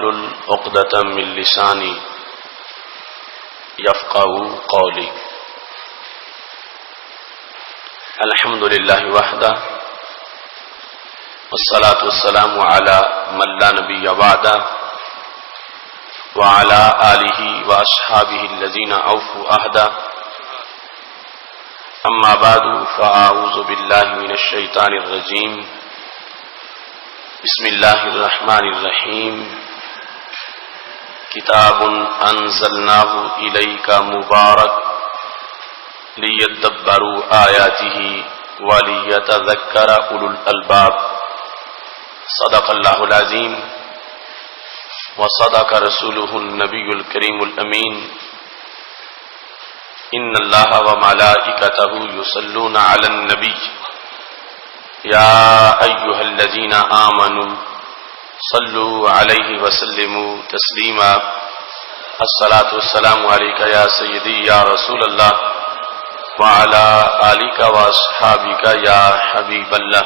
واحلل عقدة من لساني يفقهوا قولي. الحمد لله وحده والصلاة والسلام على من لا نبي بعده وعلى آله وأصحابه الذين أوفوا عهده. أما بعد فأعوذ بالله من الشيطان الرجيم. بسم الله الرحمن الرحيم. كتاب أنزلناه إليك مبارك ليدبروا آياته وليتذكر أولو الألباب. صدق الله العظيم وصدق رسوله النبي الكريم الأمين. إن الله وملائكته يصلون على النبي يا أيها الذين آمنوا صلوا عليه وسلموا تسليما. الصلاة والسلام عليك يا سيدي يا رسول الله وعلى آلك وأصحابك يا حبيب الله.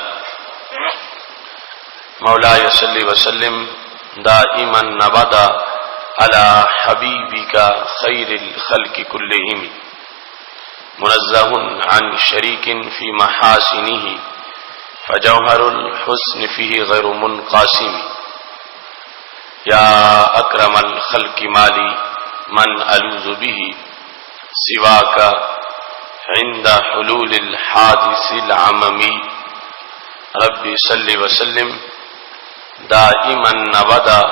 مولاي صل وسلم دائما أبدا على حبيبك خير الخلق كلهم منزه عن شريك في محاسنه فجوهر الحسن فيه غير منقاسم. يا أكرم الخلق مالي من ألوذ به سواك عند حلول الحادث العممي. ربي صل وسلم دائما أبدا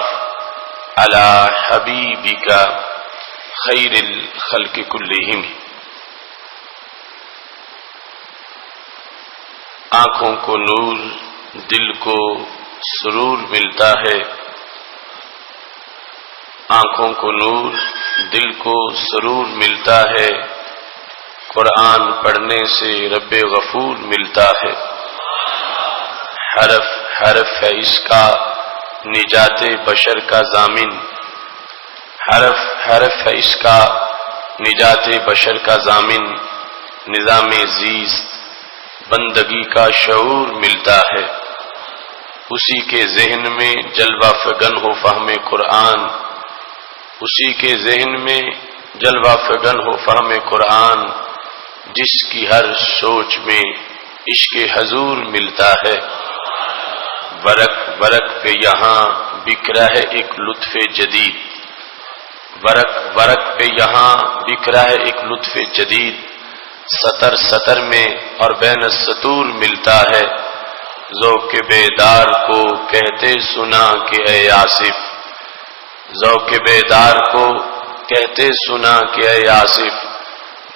على حبيبك خير الخلق كلهم. آنکھوں کو نور دل کو سرور ملتا ہے. آنکھوں کو نور دل کو سرور ملتا ہے. قرآن پڑھنے سے رب غفور ملتا ہے. حرف حرف ہے اس کا نجات بشر کا ضامن. حرف حرف ہے اس کا نجات بشر کا ضامن. نظام زیست بندگی کا شعور ملتا ہے. اسی کے ذہن میں جلوہ فگن ہو فہم قرآن. اسی کے ذہن میں جلوہ فگن ہو فہم قرآن. جس کی ہر سوچ میں عشق حضور ملتا ہے. ورق ورق پہ یہاں بکھرا ہے ایک لطف جدید. ورق ورق پہ یہاں بکھرا ہے ایک لطف جدید. سطر سطر میں اور بین السطور ملتا ہے. ذوق بیدار کو کہتے سنا کہ اے آصف. ذوق بیدار کو کہتے سنا کہ اے آصف.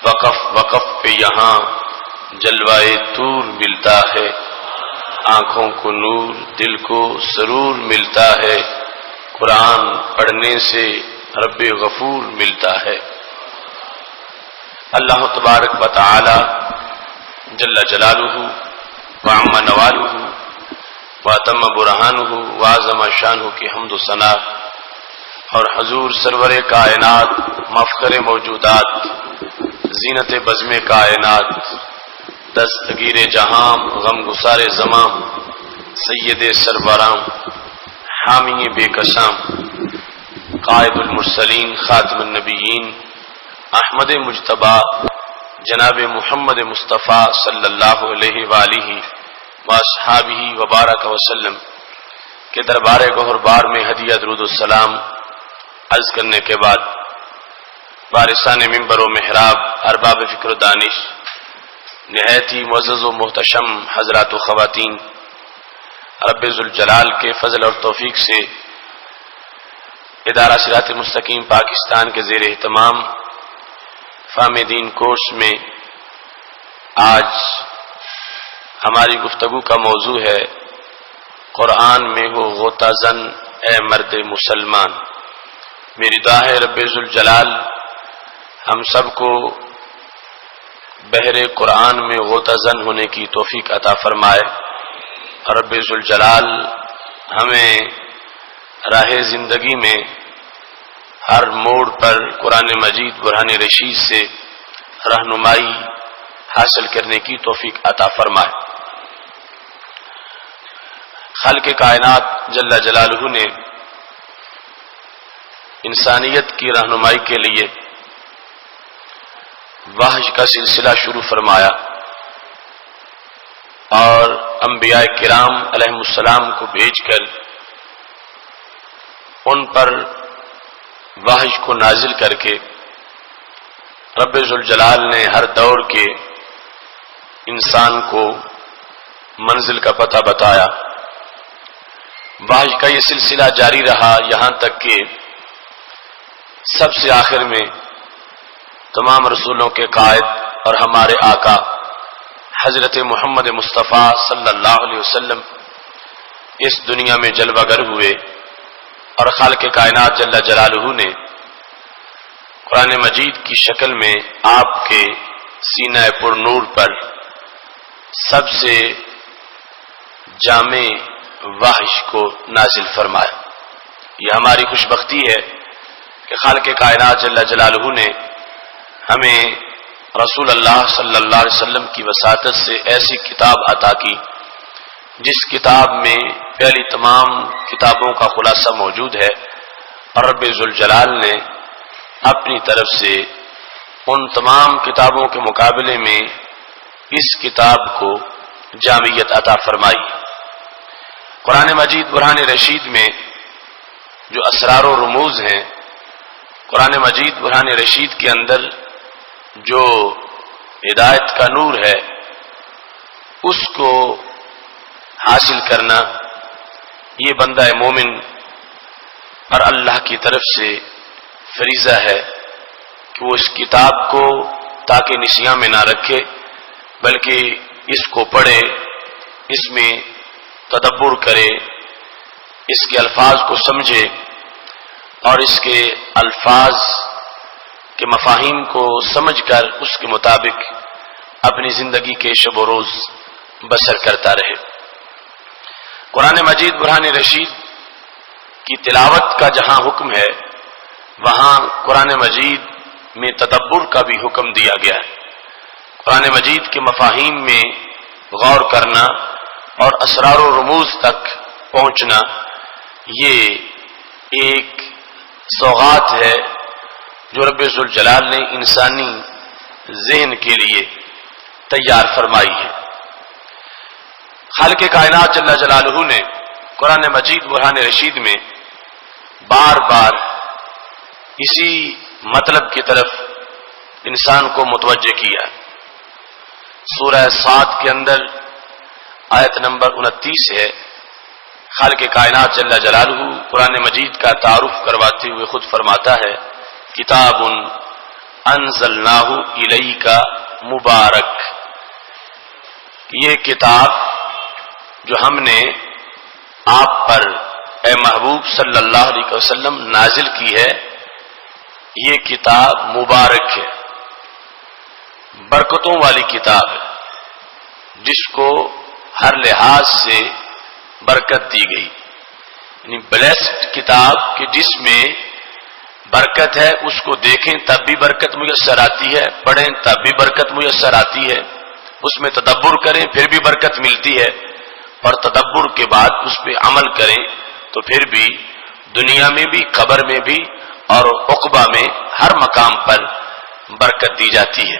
وقف وقف پہ یہاں جلوہ طور ملتا ہے. آنکھوں کو نور دل کو سرور ملتا ہے. قرآن پڑھنے سے رب غفور ملتا ہے. اللہ تبارک و تعالی جل جلالہ وعم نوالہ واتم برہانہ وعظم شانہ کی حمد و ثنا اور حضور سرور کائنات مفخر موجودات زینت بزم کائنات دستگیر جہاں غم گسار زمام سید سرورام حامی بے کسام قائد المرسلین خاتم النبیین احمد مجتبی جناب محمد مصطفیٰ صلی اللہ علیہ وآلہ واصحابہ وبارک وسلم کے دربار گہر بار میں ہدیہ درود السلام عرض کرنے کے بعد وارثان منبر و محراب ارباب فکر و دانش نہایت ہی معزز و محتشم حضرات و خواتین، رب ذوالجلال کے فضل اور توفیق سے ادارہ صراط مستقیم پاکستان کے زیر اہتمام فہم دین کورس میں آج ہماری گفتگو کا موضوع ہے قرآن میں ہو غوطہ زن اے مرد مسلمان. میری دعا ہے رب ذوالجلال ہم سب کو بحر قرآن میں غوطہ زن ہونے کی توفیق عطا فرمائے. رب ذوالجلال ہمیں راہ زندگی میں ہر موڑ پر قرآن مجید برہان رشید سے رہنمائی حاصل کرنے کی توفیق عطا فرمائے. خالق کائنات جل جلالہ نے انسانیت کی رہنمائی کے لیے وحی کا سلسلہ شروع فرمایا اور انبیاء کرام علیہم السلام کو بھیج کر ان پر وحی کو نازل کر کے رب ذوالجلال نے ہر دور کے انسان کو منزل کا پتہ بتایا۔ وحی کا یہ سلسلہ جاری رہا یہاں تک کہ سب سے آخر میں تمام رسولوں کے قائد اور ہمارے آقا حضرت محمد مصطفیٰ صلی اللہ علیہ وسلم اس دنیا میں جلوہ گر ہوئے اور خالق کائنات جل جلالہ نے قرآن مجید کی شکل میں آپ کے سینہ پر نور پر سب سے جامع وحی کو نازل فرمایا۔ یہ ہماری خوش بختی ہے کہ خالق کائنات جل جلالہ نے ہمیں رسول اللہ صلی اللہ علیہ وسلم کی وساطت سے ایسی کتاب عطا کی جس کتاب میں پہلی تمام کتابوں کا خلاصہ موجود ہے، اور رب ذوالجلال نے اپنی طرف سے ان تمام کتابوں کے مقابلے میں اس کتاب کو جامعیت عطا فرمائی۔ قرآن مجید برہان رشید میں جو اسرار و رموز ہیں، قرآن مجید برہان رشید کے اندر جو ہدایت کا نور ہے اس کو حاصل کرنا یہ بندہ مومن اور اللہ کی طرف سے فریضہ ہے کہ وہ اس کتاب کو تاکہ نسیاں میں نہ رکھے بلکہ اس کو پڑھے، اس میں تدبر کرے، اس کے الفاظ کو سمجھے اور اس کے الفاظ کے مفاہیم کو سمجھ کر اس کے مطابق اپنی زندگی کے شب و روز بسر کرتا رہے۔ قرآن مجید برہان رشید کی تلاوت کا جہاں حکم ہے وہاں قرآن مجید میں تدبر کا بھی حکم دیا گیا ہے۔ قرآن مجید کے مفاہیم میں غور کرنا اور اسرار و رموز تک پہنچنا یہ ایک سوغات ہے جو رب ذوالجلال نے انسانی ذہن کے لیے تیار فرمائی ہے۔ خالق کائنات جل جلالہ نے قرآن مجید برہان رشید میں بار بار اسی مطلب کی طرف انسان کو متوجہ کیا۔ سورہ صاد کے اندر آیت نمبر 29 ہے، خالق کائنات جل جلالہ قرآن مجید کا تعارف کرواتے ہوئے خود فرماتا ہے، کتاب انزلناہ الیک مبارک، یہ کتاب جو ہم نے آپ پر اے محبوب صلی اللہ علیہ وسلم نازل کی ہے، یہ کتاب مبارک ہے، برکتوں والی کتاب ہے، جس کو ہر لحاظ سے برکت دی گئی، یعنی بلیسڈ کتاب کہ جس میں برکت ہے، اس کو دیکھیں تب بھی برکت میسر آتی ہے، پڑھیں تب بھی برکت میسر آتی ہے، اس میں تدبر کریں پھر بھی برکت ملتی ہے، اور تدبر کے بعد اس پہ عمل کریں تو پھر بھی دنیا میں بھی قبر میں بھی اور عقبہ میں ہر مقام پر برکت دی جاتی ہے۔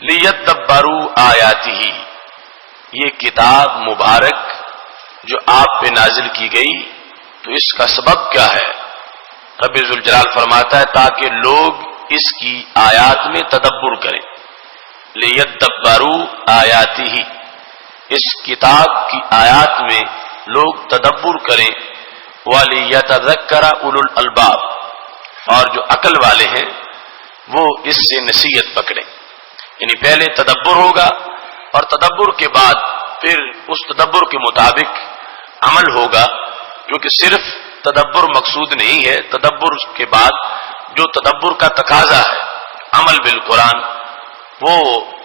لیدبروا آیاتہ، یہ کتاب مبارک جو آپ پہ نازل کی گئی تو اس کا سبب کیا ہے؟ رب ذوالجلال فرماتا ہے تاکہ لوگ اس کی آیات میں تدبر کریں۔ لیدبروا آیاتہ، اس کتاب کی آیات میں لوگ تدبر کریں، وَلِيَتَذَكَّرَ أُولُو الْأَلْبَابِ، اور جو عقل والے ہیں وہ اس سے نصیحت پکڑیں، یعنی پہلے تدبر ہوگا اور تدبر کے بعد پھر اس تدبر کے مطابق عمل ہوگا، کیونکہ صرف تدبر مقصود نہیں ہے، تدبر کے بعد جو تدبر کا تقاضا ہے عمل بالقرآن، وہ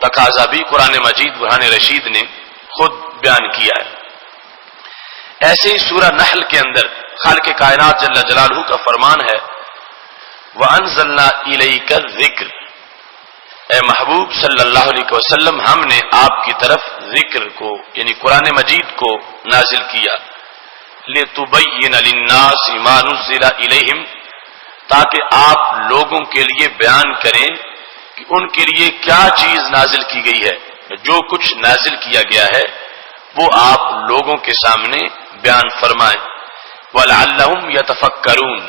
تقاضا بھی قرآن مجید برہان رشید نے خود بیان کیا ہے۔ ایسے ہی سورہ نحل کے اندر خالق کائنات جل جلالہ کا فرمان ہے، وَأَنزَلْنَا إِلَيْكَ الذِّكْرَ، اے محبوب صلی اللہ علیہ وسلم ہم نے آپ کی طرف ذکر کو یعنی قرآن مجید کو نازل کیا، لِتُبَيِّنَ لِلنَّاسِ مَا نُزِّلَ إِلَيْهِمْ، تاکہ آپ لوگوں کے لیے بیان کریں کہ ان کے لیے کیا چیز نازل کی گئی ہے، جو کچھ نازل کیا گیا ہے وہ آپ لوگوں کے سامنے بیان فرمائیں. وَلَعَلَّهُمْ يَتَفَكَّرُونَ،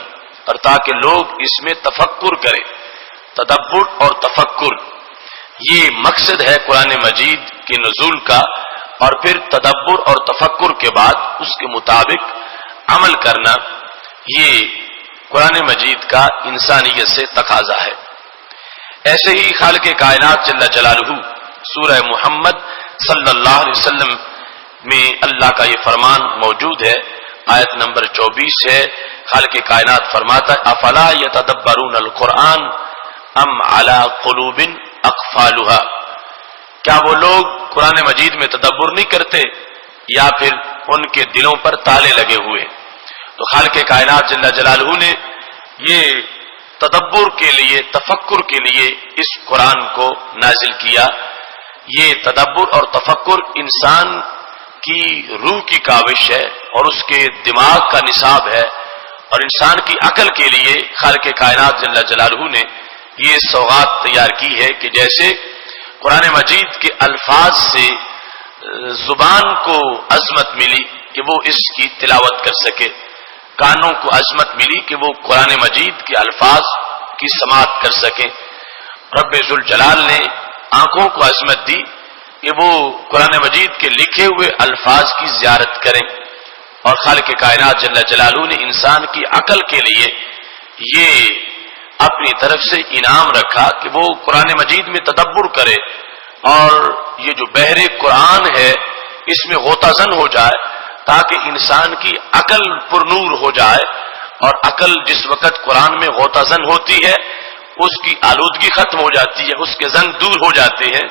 اور تاکہ لوگ اس میں تفکر کریں. تدبر اور تفکر یہ مقصد ہے قرآن مجید کے نزول کا، اور پھر تدبر اور تفکر کے بعد اس کے مطابق عمل کرنا، یہ قرآن مجید کا انسانیت سے تقاضا ہے. ایسے ہی خالق کائنات جل جلالہ سورہ محمد صلی اللہ علیہ وسلم میں اللہ کا یہ فرمان موجود ہے. آیت نمبر 24 ہے. خالق کائنات فرماتا ہے افلا یتدبرون القرآن ام علی قلوب اقفالها، کیا وہ لوگ قرآن مجید میں تدبر نہیں کرتے یا پھر ان کے دلوں پر تالے لگے ہوئے. تو خالق کائنات جل جلالہ نے یہ تدبر کے لیے، تفکر کے لیے اس قرآن کو نازل کیا. یہ تدبر اور تفکر انسان کی روح کی کاوش ہے اور اس کے دماغ کا نصاب ہے، اور انسان کی عقل کے لیے خالق کائنات جل جلالہ نے یہ سوغات تیار کی ہے کہ جیسے قرآن مجید کے الفاظ سے زبان کو عظمت ملی کہ وہ اس کی تلاوت کر سکے، کانوں کو عظمت ملی کہ وہ قرآن مجید کے الفاظ کی سماعت کر سکیں. رب ذوالجلال نے آنکھوں کو عظمت دی کہ وہ قرآن مجید کے لکھے ہوئے الفاظ کی زیارت کریں، اور خالق کائنات جل جلالہ نے انسان کی عقل کے لیے یہ اپنی طرف سے انعام رکھا کہ وہ قرآن مجید میں تدبر کرے اور یہ جو بحر قرآن ہے اس میں غوطہ زن ہو جائے، تاکہ انسان کی عقل پر نور ہو جائے. اور عقل جس وقت قرآن میں غوطہ زن ہوتی ہے اس کی آلودگی ختم ہو جاتی ہے، اس کے زنگ دور ہو جاتے ہیں،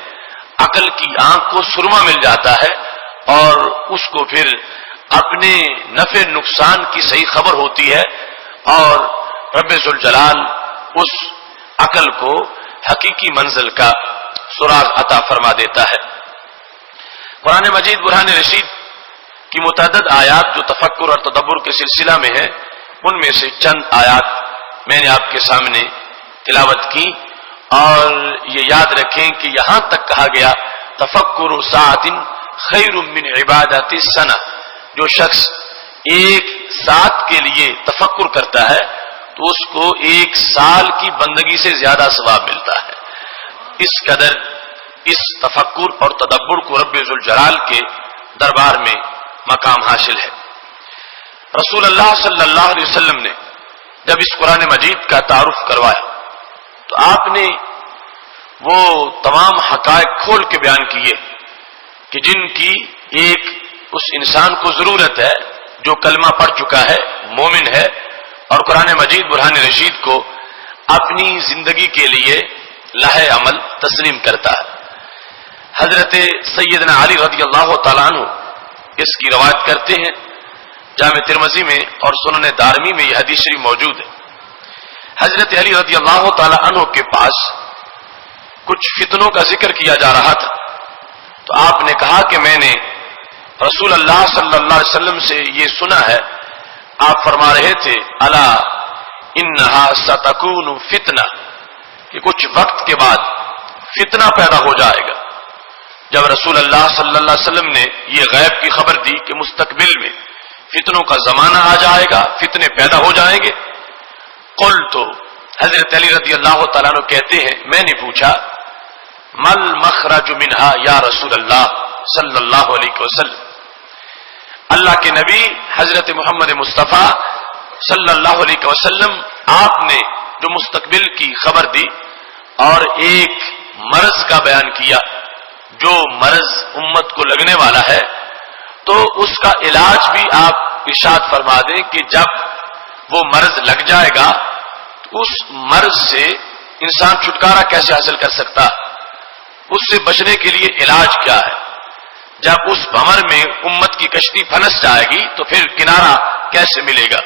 عقل کی آنکھ کو سرما مل جاتا ہے اور اس کو پھر اپنے نفع نقصان کی صحیح خبر ہوتی ہے، اور رب ذوالجلال اس عقل کو حقیقی منزل کا سراغ عطا فرما دیتا ہے. قرآن مجید برہان رشید کی متعدد آیات جو تفکر اور تدبر کے سلسلہ میں ہے، ان میں سے چند آیات میں نے آپ کے سامنے تلاوت کی. اور یہ یاد رکھیں کہ یہاں تک کہا گیا تفکر ساعت خیر من عبادت السنہ، جو شخص ایک ساتھ کے لیے تفکر کرتا ہے تو اس کو ایک سال کی بندگی سے زیادہ ثواب ملتا ہے. اس قدر اس تفکر اور تدبر کو رب ذوالجلال کے دربار میں مقام حاصل ہے. رسول اللہ صلی اللہ علیہ وسلم نے جب اس قرآن مجید کا تعارف کروایا تو آپ نے وہ تمام حقائق کھول کے بیان کیے کہ جن کی ایک اس انسان کو ضرورت ہے جو کلمہ پڑھ چکا ہے، مومن ہے، اور قرآن مجید برہان رشید کو اپنی زندگی کے لیے لہے عمل تسلیم کرتا ہے. حضرت سیدنا علی رضی اللہ تعالیٰ عنہ اس کی روایت کرتے ہیں. جامع ترمذی میں اور سنن دارمی میں یہ حدیث شریف موجود ہے. حضرت علی رضی اللہ تعالیٰ عنہ کے پاس کچھ فتنوں کا ذکر کیا جا رہا تھا، تو آپ نے کہا کہ میں نے رسول اللہ صلی اللہ علیہ وسلم سے یہ سنا ہے، آپ فرما رہے تھے الا انہا ستکون فتنہ، کہ کچھ وقت کے بعد فتنہ پیدا ہو جائے گا. جب رسول اللہ صلی اللہ علیہ وسلم نے یہ غیب کی خبر دی کہ مستقبل میں فتنوں کا زمانہ آ جائے گا، فتنے پیدا ہو جائیں گے، قلت، حضرت علی رضی اللہ تعالیٰ عنہ کہتے ہیں میں نے پوچھا مل مخرج منہا یا رسول اللہ صلی اللہ علیہ وسلم، اللہ کے نبی حضرت محمد مصطفیٰ صلی اللہ علیہ وسلم آپ نے جو مستقبل کی خبر دی اور ایک مرض کا بیان کیا جو مرض امت کو لگنے والا ہے، تو اس کا علاج بھی آپ ارشاد فرما دیں کہ جب وہ مرض لگ جائے گا تو اس مرض سے انسان چھٹکارا کیسے حاصل کر سکتا، اس سے بچنے کے لیے علاج کیا ہے، جب اس بھمر میں امت کی کشتی پھنس جائے گی تو پھر کنارہ کیسے ملے گا.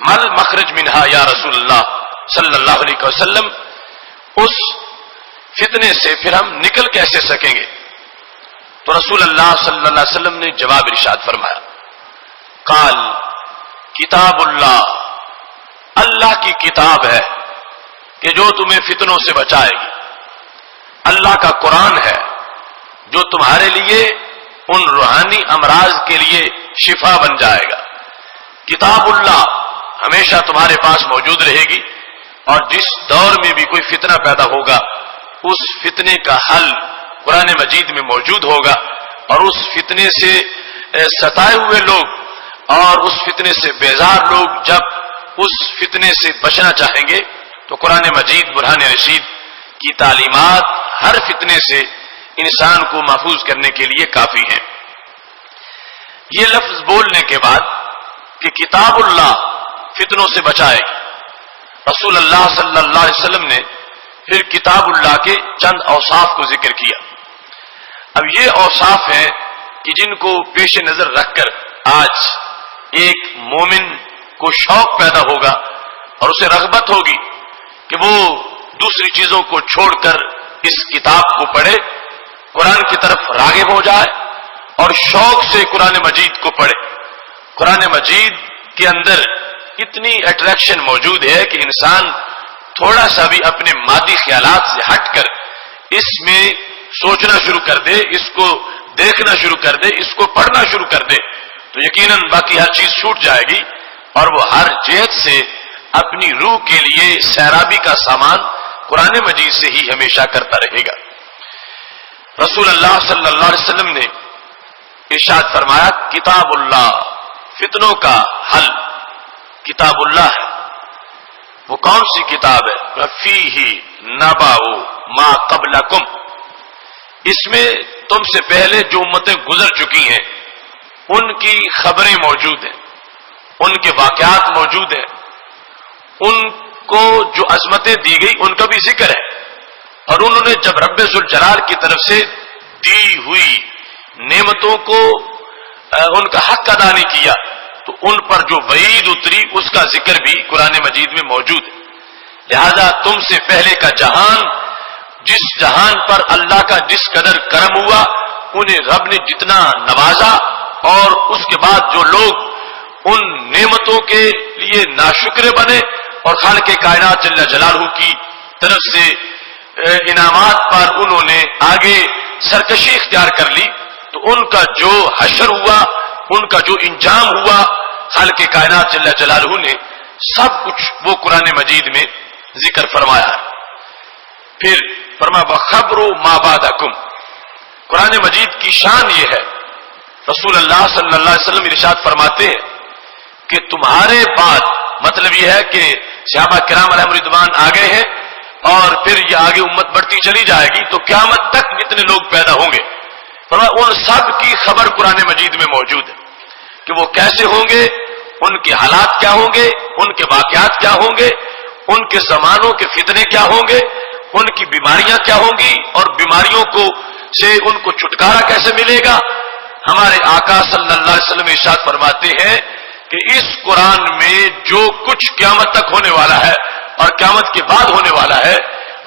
مل مخرج منہا یا رسول اللہ صلی اللہ علیہ وسلم، اس فتنے سے پھر ہم نکل کیسے سکیں گے. تو رسول اللہ صلی اللہ علیہ وسلم نے جواب ارشاد فرمایا قال کتاب اللہ، اللہ کی کتاب ہے کہ جو تمہیں فتنوں سے بچائے گی، اللہ کا قرآن ہے جو تمہارے لیے ان روحانی امراض کے لیے شفا بن جائے گا۔ کتاب اللہ ہمیشہ تمہارے پاس موجود رہے گی، اور جس دور میں بھی کوئی فتنہ پیدا ہوگا اس فتنے کا حل قرآن مجید میں موجود ہوگا، اور اس فتنے سے ستائے ہوئے لوگ اور اس فتنے سے بیزار لوگ جب اس فتنے سے بچنا چاہیں گے تو قرآن مجید برہان رشید کی تعلیمات ہر فتنے سے انسان کو محفوظ کرنے کے لیے کافی ہیں۔ یہ لفظ بولنے کے بعد کہ کتاب اللہ فتنوں سے بچائے گی، رسول اللہ صلی اللہ علیہ وسلم نے پھر کتاب اللہ کے چند اوصاف کو ذکر کیا۔ اب یہ اوصاف ہیں کہ جن کو پیش نظر رکھ کر آج ایک مومن کو شوق پیدا ہوگا اور اسے رغبت ہوگی کہ وہ دوسری چیزوں کو چھوڑ کر اس کتاب کو پڑھے، قرآن کی طرف راغب ہو جائے اور شوق سے قرآن مجید کو پڑھے۔ قرآن مجید کے اندر اتنی اٹریکشن موجود ہے کہ انسان تھوڑا سا بھی اپنے مادی خیالات سے ہٹ کر اس میں سوچنا شروع کر دے، اس کو دیکھنا شروع کر دے، اس کو پڑھنا شروع کر دے تو یقیناً باقی ہر چیز چھوٹ جائے گی، اور وہ ہر جہت سے اپنی روح کے لیے سیرابی کا سامان قرآن مجید سے ہی ہمیشہ کرتا رہے گا۔ رسول اللہ صلی اللہ علیہ وسلم نے ارشاد فرمایا کتاب اللہ، فتنوں کا حل کتاب اللہ ہے۔ وہ کون سی کتاب ہے؟ فیہ نبأ ما قبلکم، اس میں تم سے پہلے جو امتیں گزر چکی ہیں ان کی خبریں موجود ہیں، ان کے واقعات موجود ہیں، ان کو جو عظمتیں دی گئی ان کا بھی ذکر ہے، اور انہوں نے جب رب ذوالجلال کی طرف سے دی ہوئی نعمتوں کو ان کا حق ادا نہیں کیا تو ان پر جو وعید اتری اس کا ذکر بھی قرآن مجید میں موجود ہے۔ لہذا تم سے پہلے کا جہان، جس جہان پر اللہ کا جس قدر کرم ہوا، انہیں رب نے جتنا نوازا، اور اس کے بعد جو لوگ ان نعمتوں کے لیے ناشکر بنے اور خالق کائنات جل جلالہ کی طرف سے انعامات پر انہوں نے آگے سرکشی اختیار کر لی، تو ان کا جو حشر ہوا، ان کا جو انجام ہوا، خالق کائنات جل جلالہ نے سب کچھ وہ قرآن مجید میں ذکر فرمایا ہے۔ پھر فرمایا وَخَبْرُ مَا بَعْدَكُمْ، قرآن مجید کی شان یہ ہے، رسول اللہ صلی اللہ علیہ وسلم ارشاد فرماتے ہیں کہ تمہارے بعد، مطلب یہ ہے کہ صحابہ کرام علیہم رضوان آگے ہیں اور پھر یہ آگے امت بڑھتی چلی جائے گی تو قیامت تک جتنے لوگ پیدا ہوں گے، فرمایا ان سب کی خبر قرآن مجید میں موجود ہے کہ وہ کیسے ہوں گے، ان کے حالات کیا ہوں گے، ان کے واقعات کیا ہوں گے، ان کے زمانوں کے فتنے کیا ہوں گے، ان کی بیماریاں کیا ہوں گی، اور بیماریوں کو سے ان کو چھٹکارا کیسے ملے گا۔ ہمارے آقا صلی اللہ علیہ وسلم ارشاد فرماتے ہیں کہ اس قرآن میں جو کچھ قیامت تک ہونے والا ہے اور قیامت کے بعد ہونے والا ہے،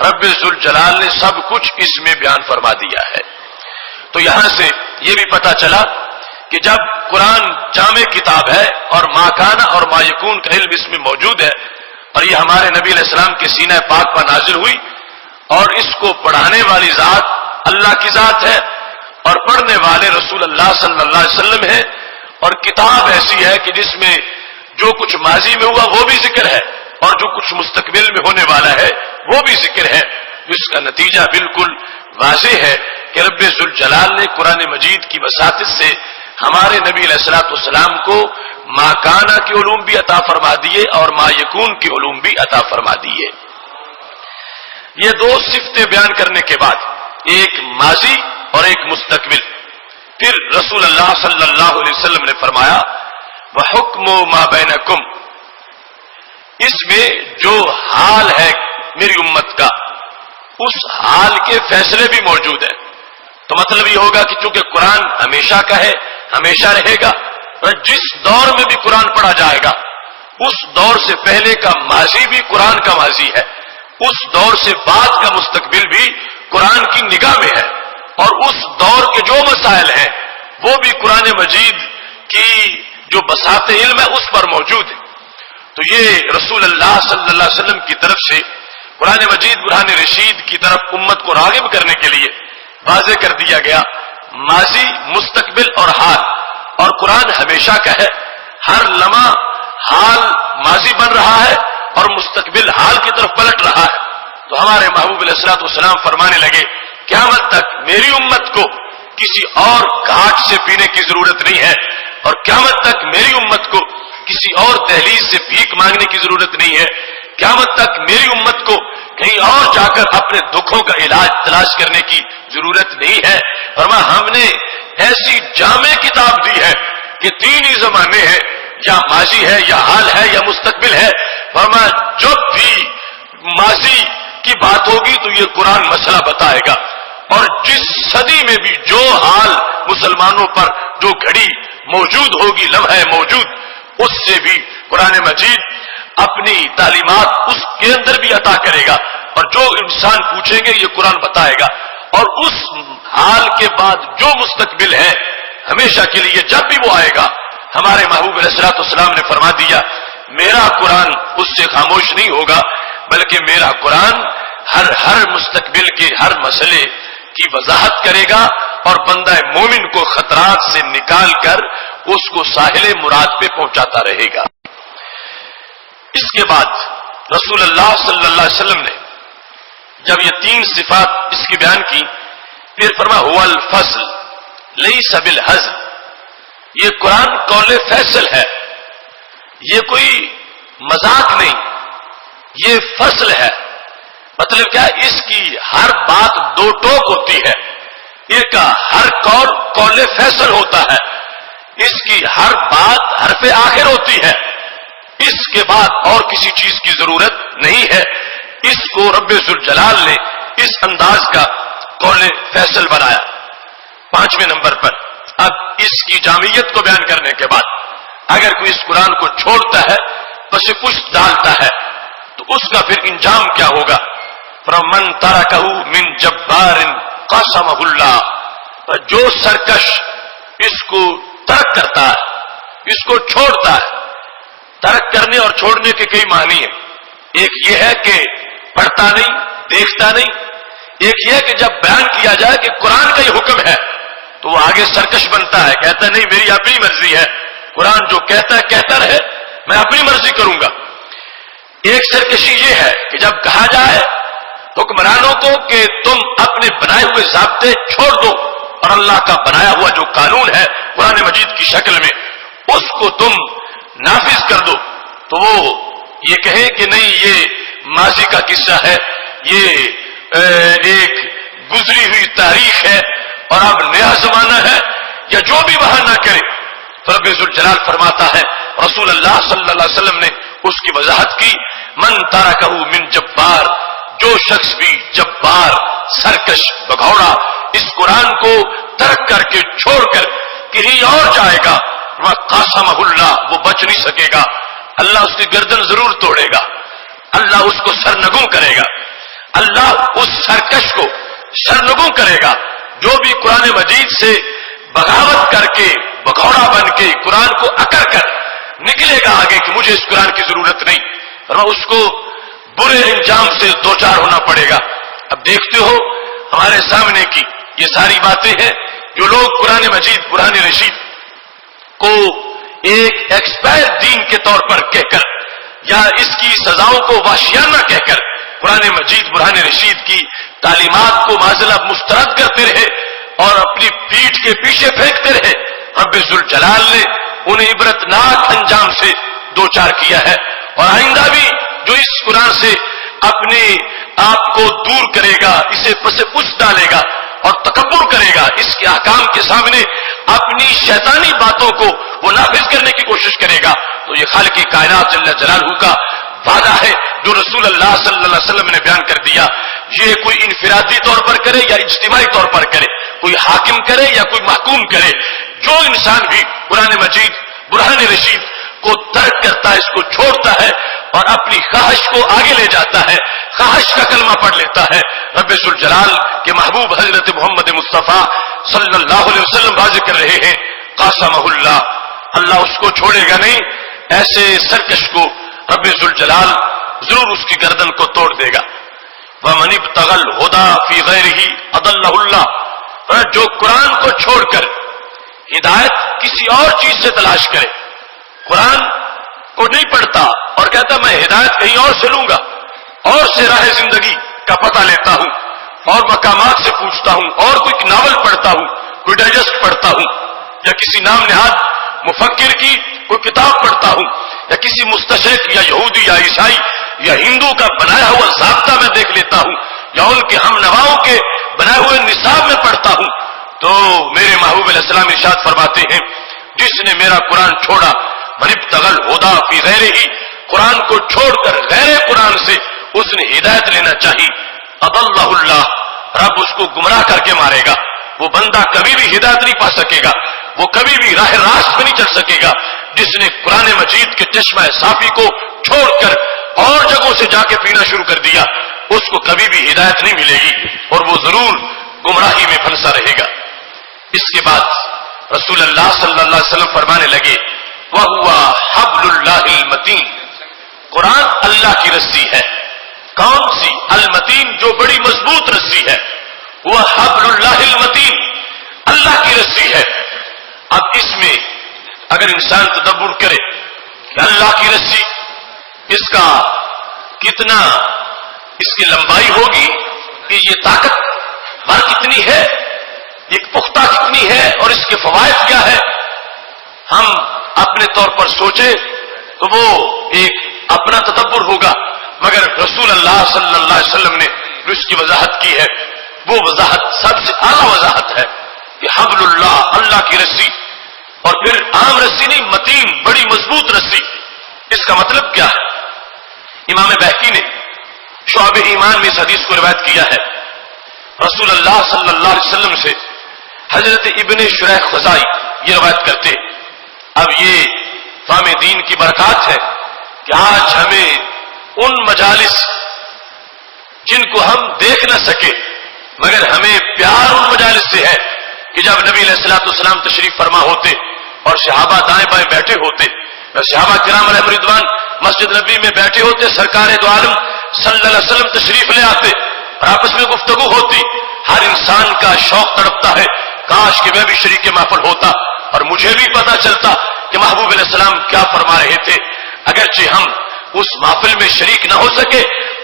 رب ذوالجلال نے سب کچھ اس میں بیان فرما دیا ہے۔ تو یہاں سے یہ بھی پتا چلا کہ جب قرآن جامع کتاب ہے اور ما کان اور ما یکون کا علم اس میں موجود ہے، اور یہ ہمارے نبی علیہ السلام کے سینہ پاک پر نازل ہوئی، اور اس کو پڑھانے والی ذات اللہ کی ذات ہے اور پڑھنے والے رسول اللہ صلی اللہ علیہ وسلم ہیں، اور کتاب ایسی ہے کہ جس میں جو کچھ ماضی میں ہوا وہ بھی ذکر ہے اور جو کچھ مستقبل میں ہونے والا ہے وہ بھی ذکر ہے، جس کا نتیجہ بالکل واضح ہے کہ رب ذوالجلال نے قرآن مجید کی بساطت سے ہمارے نبی علیہ الصلوۃ والسلام کو ما کانا کے علوم بھی عطا فرما دیے اور ما یکون کے علوم بھی عطا فرما دیے۔ یہ دو صفتیں بیان کرنے کے بعد، ایک ماضی اور ایک مستقبل، پھر رسول اللہ صلی اللہ علیہ وسلم نے فرمایا وَحُکْمُ مَا بَيْنَكُمْ، اس میں جو حال ہے میری امت کا اس حال کے فیصلے بھی موجود ہیں۔ تو مطلب یہ ہوگا کہ چونکہ قرآن ہمیشہ کا ہے، ہمیشہ رہے گا، اور جس دور میں بھی قرآن پڑھا جائے گا اس دور سے پہلے کا ماضی بھی قرآن کا ماضی ہے، اس دور سے بعد کا مستقبل بھی قرآن کی نگاہ میں ہے، اور اس دور کے جو مسائل ہیں وہ بھی قرآن مجید کی جو بساط علم ہے اس پر موجود ہے. تو یہ رسول اللہ صلی اللہ علیہ وسلم کی طرف سے قرآن مجید برہان رشید کی طرف امت کو راغب کرنے کے لیے واضح کر دیا گیا ماضی، مستقبل اور حال. اور قرآن ہمیشہ کا ہے، ہر لمحہ حال ماضی بن رہا ہے اور مستقبل حال کی طرف پلٹ رہا ہے. تو ہمارے محبوب علیہ الصلوۃ والسلام فرمانے لگے قیامت تک میری امت کو کسی اور گھاٹ سے پینے کی ضرورت نہیں ہے، اور قیامت تک میری امت کو کسی اور دہلیز سے بھیک مانگنے کی ضرورت نہیں ہے. قیامت تک میری امت کو کہیں اور جا کر اپنے دکھوں کا علاج تلاش کرنے کی ضرورت نہیں ہے. فرمایا ہم نے ایسی جامع کتاب دی ہے کہ تین ہی زمانے ہیں، یا ماضی ہے یا حال ہے یا مستقبل ہے. فرمایا جب بھی ماضی کی بات ہوگی تو یہ قرآن مسئلہ بتائے گا، اور جس صدی میں بھی جو حال مسلمانوں پر جو گھڑی موجود ہوگی، لمحہ موجود، اس سے بھی قرآن مجید اپنی تعلیمات اس کے اندر بھی عطا کرے گا، اور جو انسان پوچھیں گے یہ قرآن بتائے گا. اور اس حال کے بعد جو مستقبل ہے ہمیشہ کے لیے جب بھی وہ آئے گا، ہمارے محبوب علیہ الصلوۃ والسلام نے فرما دیا میرا قرآن اس سے خاموش نہیں ہوگا، بلکہ میرا قرآن ہر مستقبل کے ہر مسئلے کی وضاحت کرے گا، اور بندہ مومن کو خطرات سے نکال کر اس کو ساحل مراد پہ پہنچاتا رہے گا. اس کے بعد رسول اللہ صلی اللہ علیہ وسلم نے جب یہ تین صفات اس کی بیان کی، پھر فرمایا هو الفصل لیس بالہزل. یہ قرآن قول فیصل ہے، یہ کوئی مذاق نہیں، یہ فصل ہے. مطلب کیا؟ اس کی ہر بات دو ٹوک ہوتی ہے. ایک ہر قول فیصل ہوتا ہے، اس کی ہر بات حرف آخر ہوتی ہے. اس کے بعد اور کسی چیز کی ضرورت نہیں ہے. اس کو رب ذوالجلال نے اس انداز کا قول فیصل بنایا. پانچویں نمبر پر اب اس کی جامعیت کو بیان کرنے کے بعد اگر کوئی اس قرآن کو چھوڑتا ہے، پس پشت ڈالتا ہے، تو اس کا پھر انجام کیا ہوگا؟ فَمَنْ تَرَكَهُ مِنْ جَبَّارٍ قَسَمَهُ اللَّهُ. جو سرکش اس کو ترک کرتا ہے، اس کو چھوڑتا ہے. ترک کرنے اور چھوڑنے کے کئی معنی ہیں. ایک یہ ہے کہ پڑھتا نہیں، دیکھتا نہیں. ایک یہ ہے کہ جب بیان کیا جائے کہ قرآن کا یہ حکم ہے تو وہ آگے سرکش بنتا ہے، کہتا ہے نہیں میری اپنی مرضی ہے، قرآن جو کہتا ہے کہتا رہے، میں اپنی مرضی کروں گا. ایک سرکشی یہ ہے کہ جب کہا جائے حکمرانوں کو کہ تم اپنے بنائے ہوئے ضابطے چھوڑ دو اور اللہ کا بنایا ہوا جو قانون ہے قرآن مجید کی شکل میں اس کو تم نافذ کر دو، تو وہ یہ کہیں کہ نہیں یہ ماضی کا قصہ ہے، یہ ایک گزری ہوئی تاریخ ہے اور اب نیا زمانہ ہے، یا جو بھی بہانہ کرے. تو رب ذوالجلال فرماتا ہے رسول اللہ صلی اللہ علیہ وسلم نے اس کی وضاحت کی من ترکہ من جبار. جو شخص بھی جبار، سرکش، بگھوڑا اس قرآن کو ترک کر کے چھوڑ کر کہیں اور جائے گا، وہ قاسمہ اللہ، وہ بچ نہیں سکے گا. اللہ اس کی گردن ضرور توڑے گا، اللہ اس کو سرنگوں کرے گا، اللہ اس سرکش کو سرنگوں کرے گا. جو بھی قرآن مجید سے بغاوت کر کے بگھوڑا بن کے قرآن کو اکڑ کر نکلے گا آگے کہ مجھے اس قرآن کی ضرورت نہیں، اور اس کو برے انجام سے دوچار ہونا پڑے گا. اب دیکھتے ہو ہمارے سامنے کی یہ ساری باتیں ہیں جو لوگ قرآن مجید قرآن رشید کو ایک ایکسپائر دین کے طور پر کہہ کر یا اس کی سزاؤں کو واشیانہ کہہ کر قرآن مجید برہان رشید کی تعلیمات کو معذلہ مسترد کرتے رہے اور اپنی پیٹھ کے پیچھے پھینکتے رہے. رب ذوالجلال نے انہیں عبرتناک انجام سے دوچار کیا ہے، اور آئندہ بھی جو اس قرآن سے اپنے آپ کو دور کرے گا، اسے پس پش ڈالے گا اور تکبر کرے گا، اس کے احکام کے سامنے اپنی شیطانی باتوں کو وہ نافذ کرنے کی کوشش کرے گا، تو یہ خالق کائنات جل جلالہ کا وعدہ ہے جو رسول اللہ صلی اللہ علیہ وسلم نے بیان کر دیا. یہ کوئی انفرادی طور پر کرے یا اجتماعی طور پر کرے، کوئی حاکم کرے یا کوئی محکوم کرے، جو انسان بھی قرآن مجید برہان رشید کو ترک کرتا ہے، اس کو چھوڑتا ہے اور اپنی خواہش کو آگے لے جاتا ہے، خواہش کا کلمہ پڑھ لیتا ہے، رب ذوالجلال کے محبوب حضرت محمد مصطفیٰ صلی اللہ علیہ وسلم واضح کر رہے ہیں قاسمہ اللہ، اللہ اس کو چھوڑے گا نہیں. ایسے سرکش کو رب ذوالجلال ضرور اس کی گردن کو توڑ دے گا. وَمَنِ ابْتَغَى الْهُدَى فِي غَيْرِهِ أَضَلَّهُ اللَّهُ. جو قرآن کو چھوڑ کر ہدایت کسی اور چیز سے تلاش کرے, قرآن کو نہیں پڑھتا اور کہتا میں ہدایت کہیں اور سے لوں گا, اور سے راہ زندگی کا پتہ لیتا ہوں, اور مقامات سے پوچھتا ہوں, اور کوئی ناول پڑھتا ہوں, کوئی ڈائجسٹ پڑھتا ہوں, یا کسی نام نہاد مفکر کی کوئی کتاب پڑھتا ہوں, یا کسی مستشرق یا یہودی یا عیسائی یا ہندو کا بنایا ہوا ضابطہ میں دیکھ لیتا ہوں, یا ان کے ہم نواؤں کے بنائے ہوئے نصاب میں پڑھتا ہوں, تو میرے محبوب علیہ السلام ارشاد فرماتے ہیں جس نے میرا قرآن چھوڑا, من ابتغى الهدى فی غیرہ, قرآن کو چھوڑ کر غیر قرآن سے اس نے ہدایت لینا چاہیے, اضلہ اللہ, رب اس کو گمراہ کر کے مارے گا. وہ بندہ کبھی بھی ہدایت نہیں پا سکے گا, وہ کبھی بھی راہ راست پہ نہیں چل سکے گا جس نے قرآن مجید کے چشمہ صافی کو چھوڑ کر اور جگہوں سے جا کے پینا شروع کر دیا. اس کو کبھی بھی ہدایت نہیں ملے گی اور وہ ضرور گمراہی میں پھنسا رہے گا. اس کے بعد رسول اللہ صلی اللہ علیہ وسلم فرمانے لگے وَهُوَ حَبْلُ اللَّهِ الْمَتِينُ, قرآن اللہ کی رسی ہے. کون سی؟ المتین, جو بڑی مضبوط رسی ہے. وہ حبل اللہ المتین, اللہ کی رسی ہے. اب اس میں اگر انسان تدبر کرے کہ اللہ کی رسی, اس کا کتنا, اس کی لمبائی ہوگی کہ یہ طاقت بھر کتنی ہے, ایک پختہ کتنی ہے, اور اس کے فوائد کیا ہے, ہم اپنے طور پر سوچیں تو وہ ایک اپنا تدبر ہوگا. مگر رسول اللہ صلی اللہ علیہ وسلم نے جو اس کی وضاحت کی ہے وہ وضاحت سب سے اعلیٰ وضاحت ہے کہ حبل اللہ, اللہ کی رسی, اور پھر عام رسی نہیں, متین, بڑی مضبوط رسی. اس کا مطلب کیا ہے؟ امام بہقی نے شعب ایمان میں اس حدیث کو روایت کیا ہے. رسول اللہ صلی اللہ علیہ وسلم سے حضرت ابن شریح خزائی یہ روایت کرتے. اب یہ فہم دین کی برکات ہے کہ آج ہمیں ان مجالس جن کو ہم دیکھ نہ سکے مگر ہمیں پیار ان مجالس سے ہے کہ جب نبی علیہ الصلوۃ والسلام تشریف فرما ہوتے اور صحابہ دائیں بائیں بیٹھے ہوتے, صحابہ کرام علیہ رضوان مسجد نبی میں بیٹھے ہوتے, سرکار دو عالم صلی اللہ علیہ وسلم تشریف لے آتے اور آپس میں گفتگو ہوتی. ہر انسان کا شوق تڑپتا ہے کاش کہ میں بھی شریک محفل ہوتا اور مجھے بھی پتا چلتا کہ محبوب علیہ السلام کیا فرما رہے تھے. اگرچہ ہم اس محفل میں شریک نہ ہو سکے,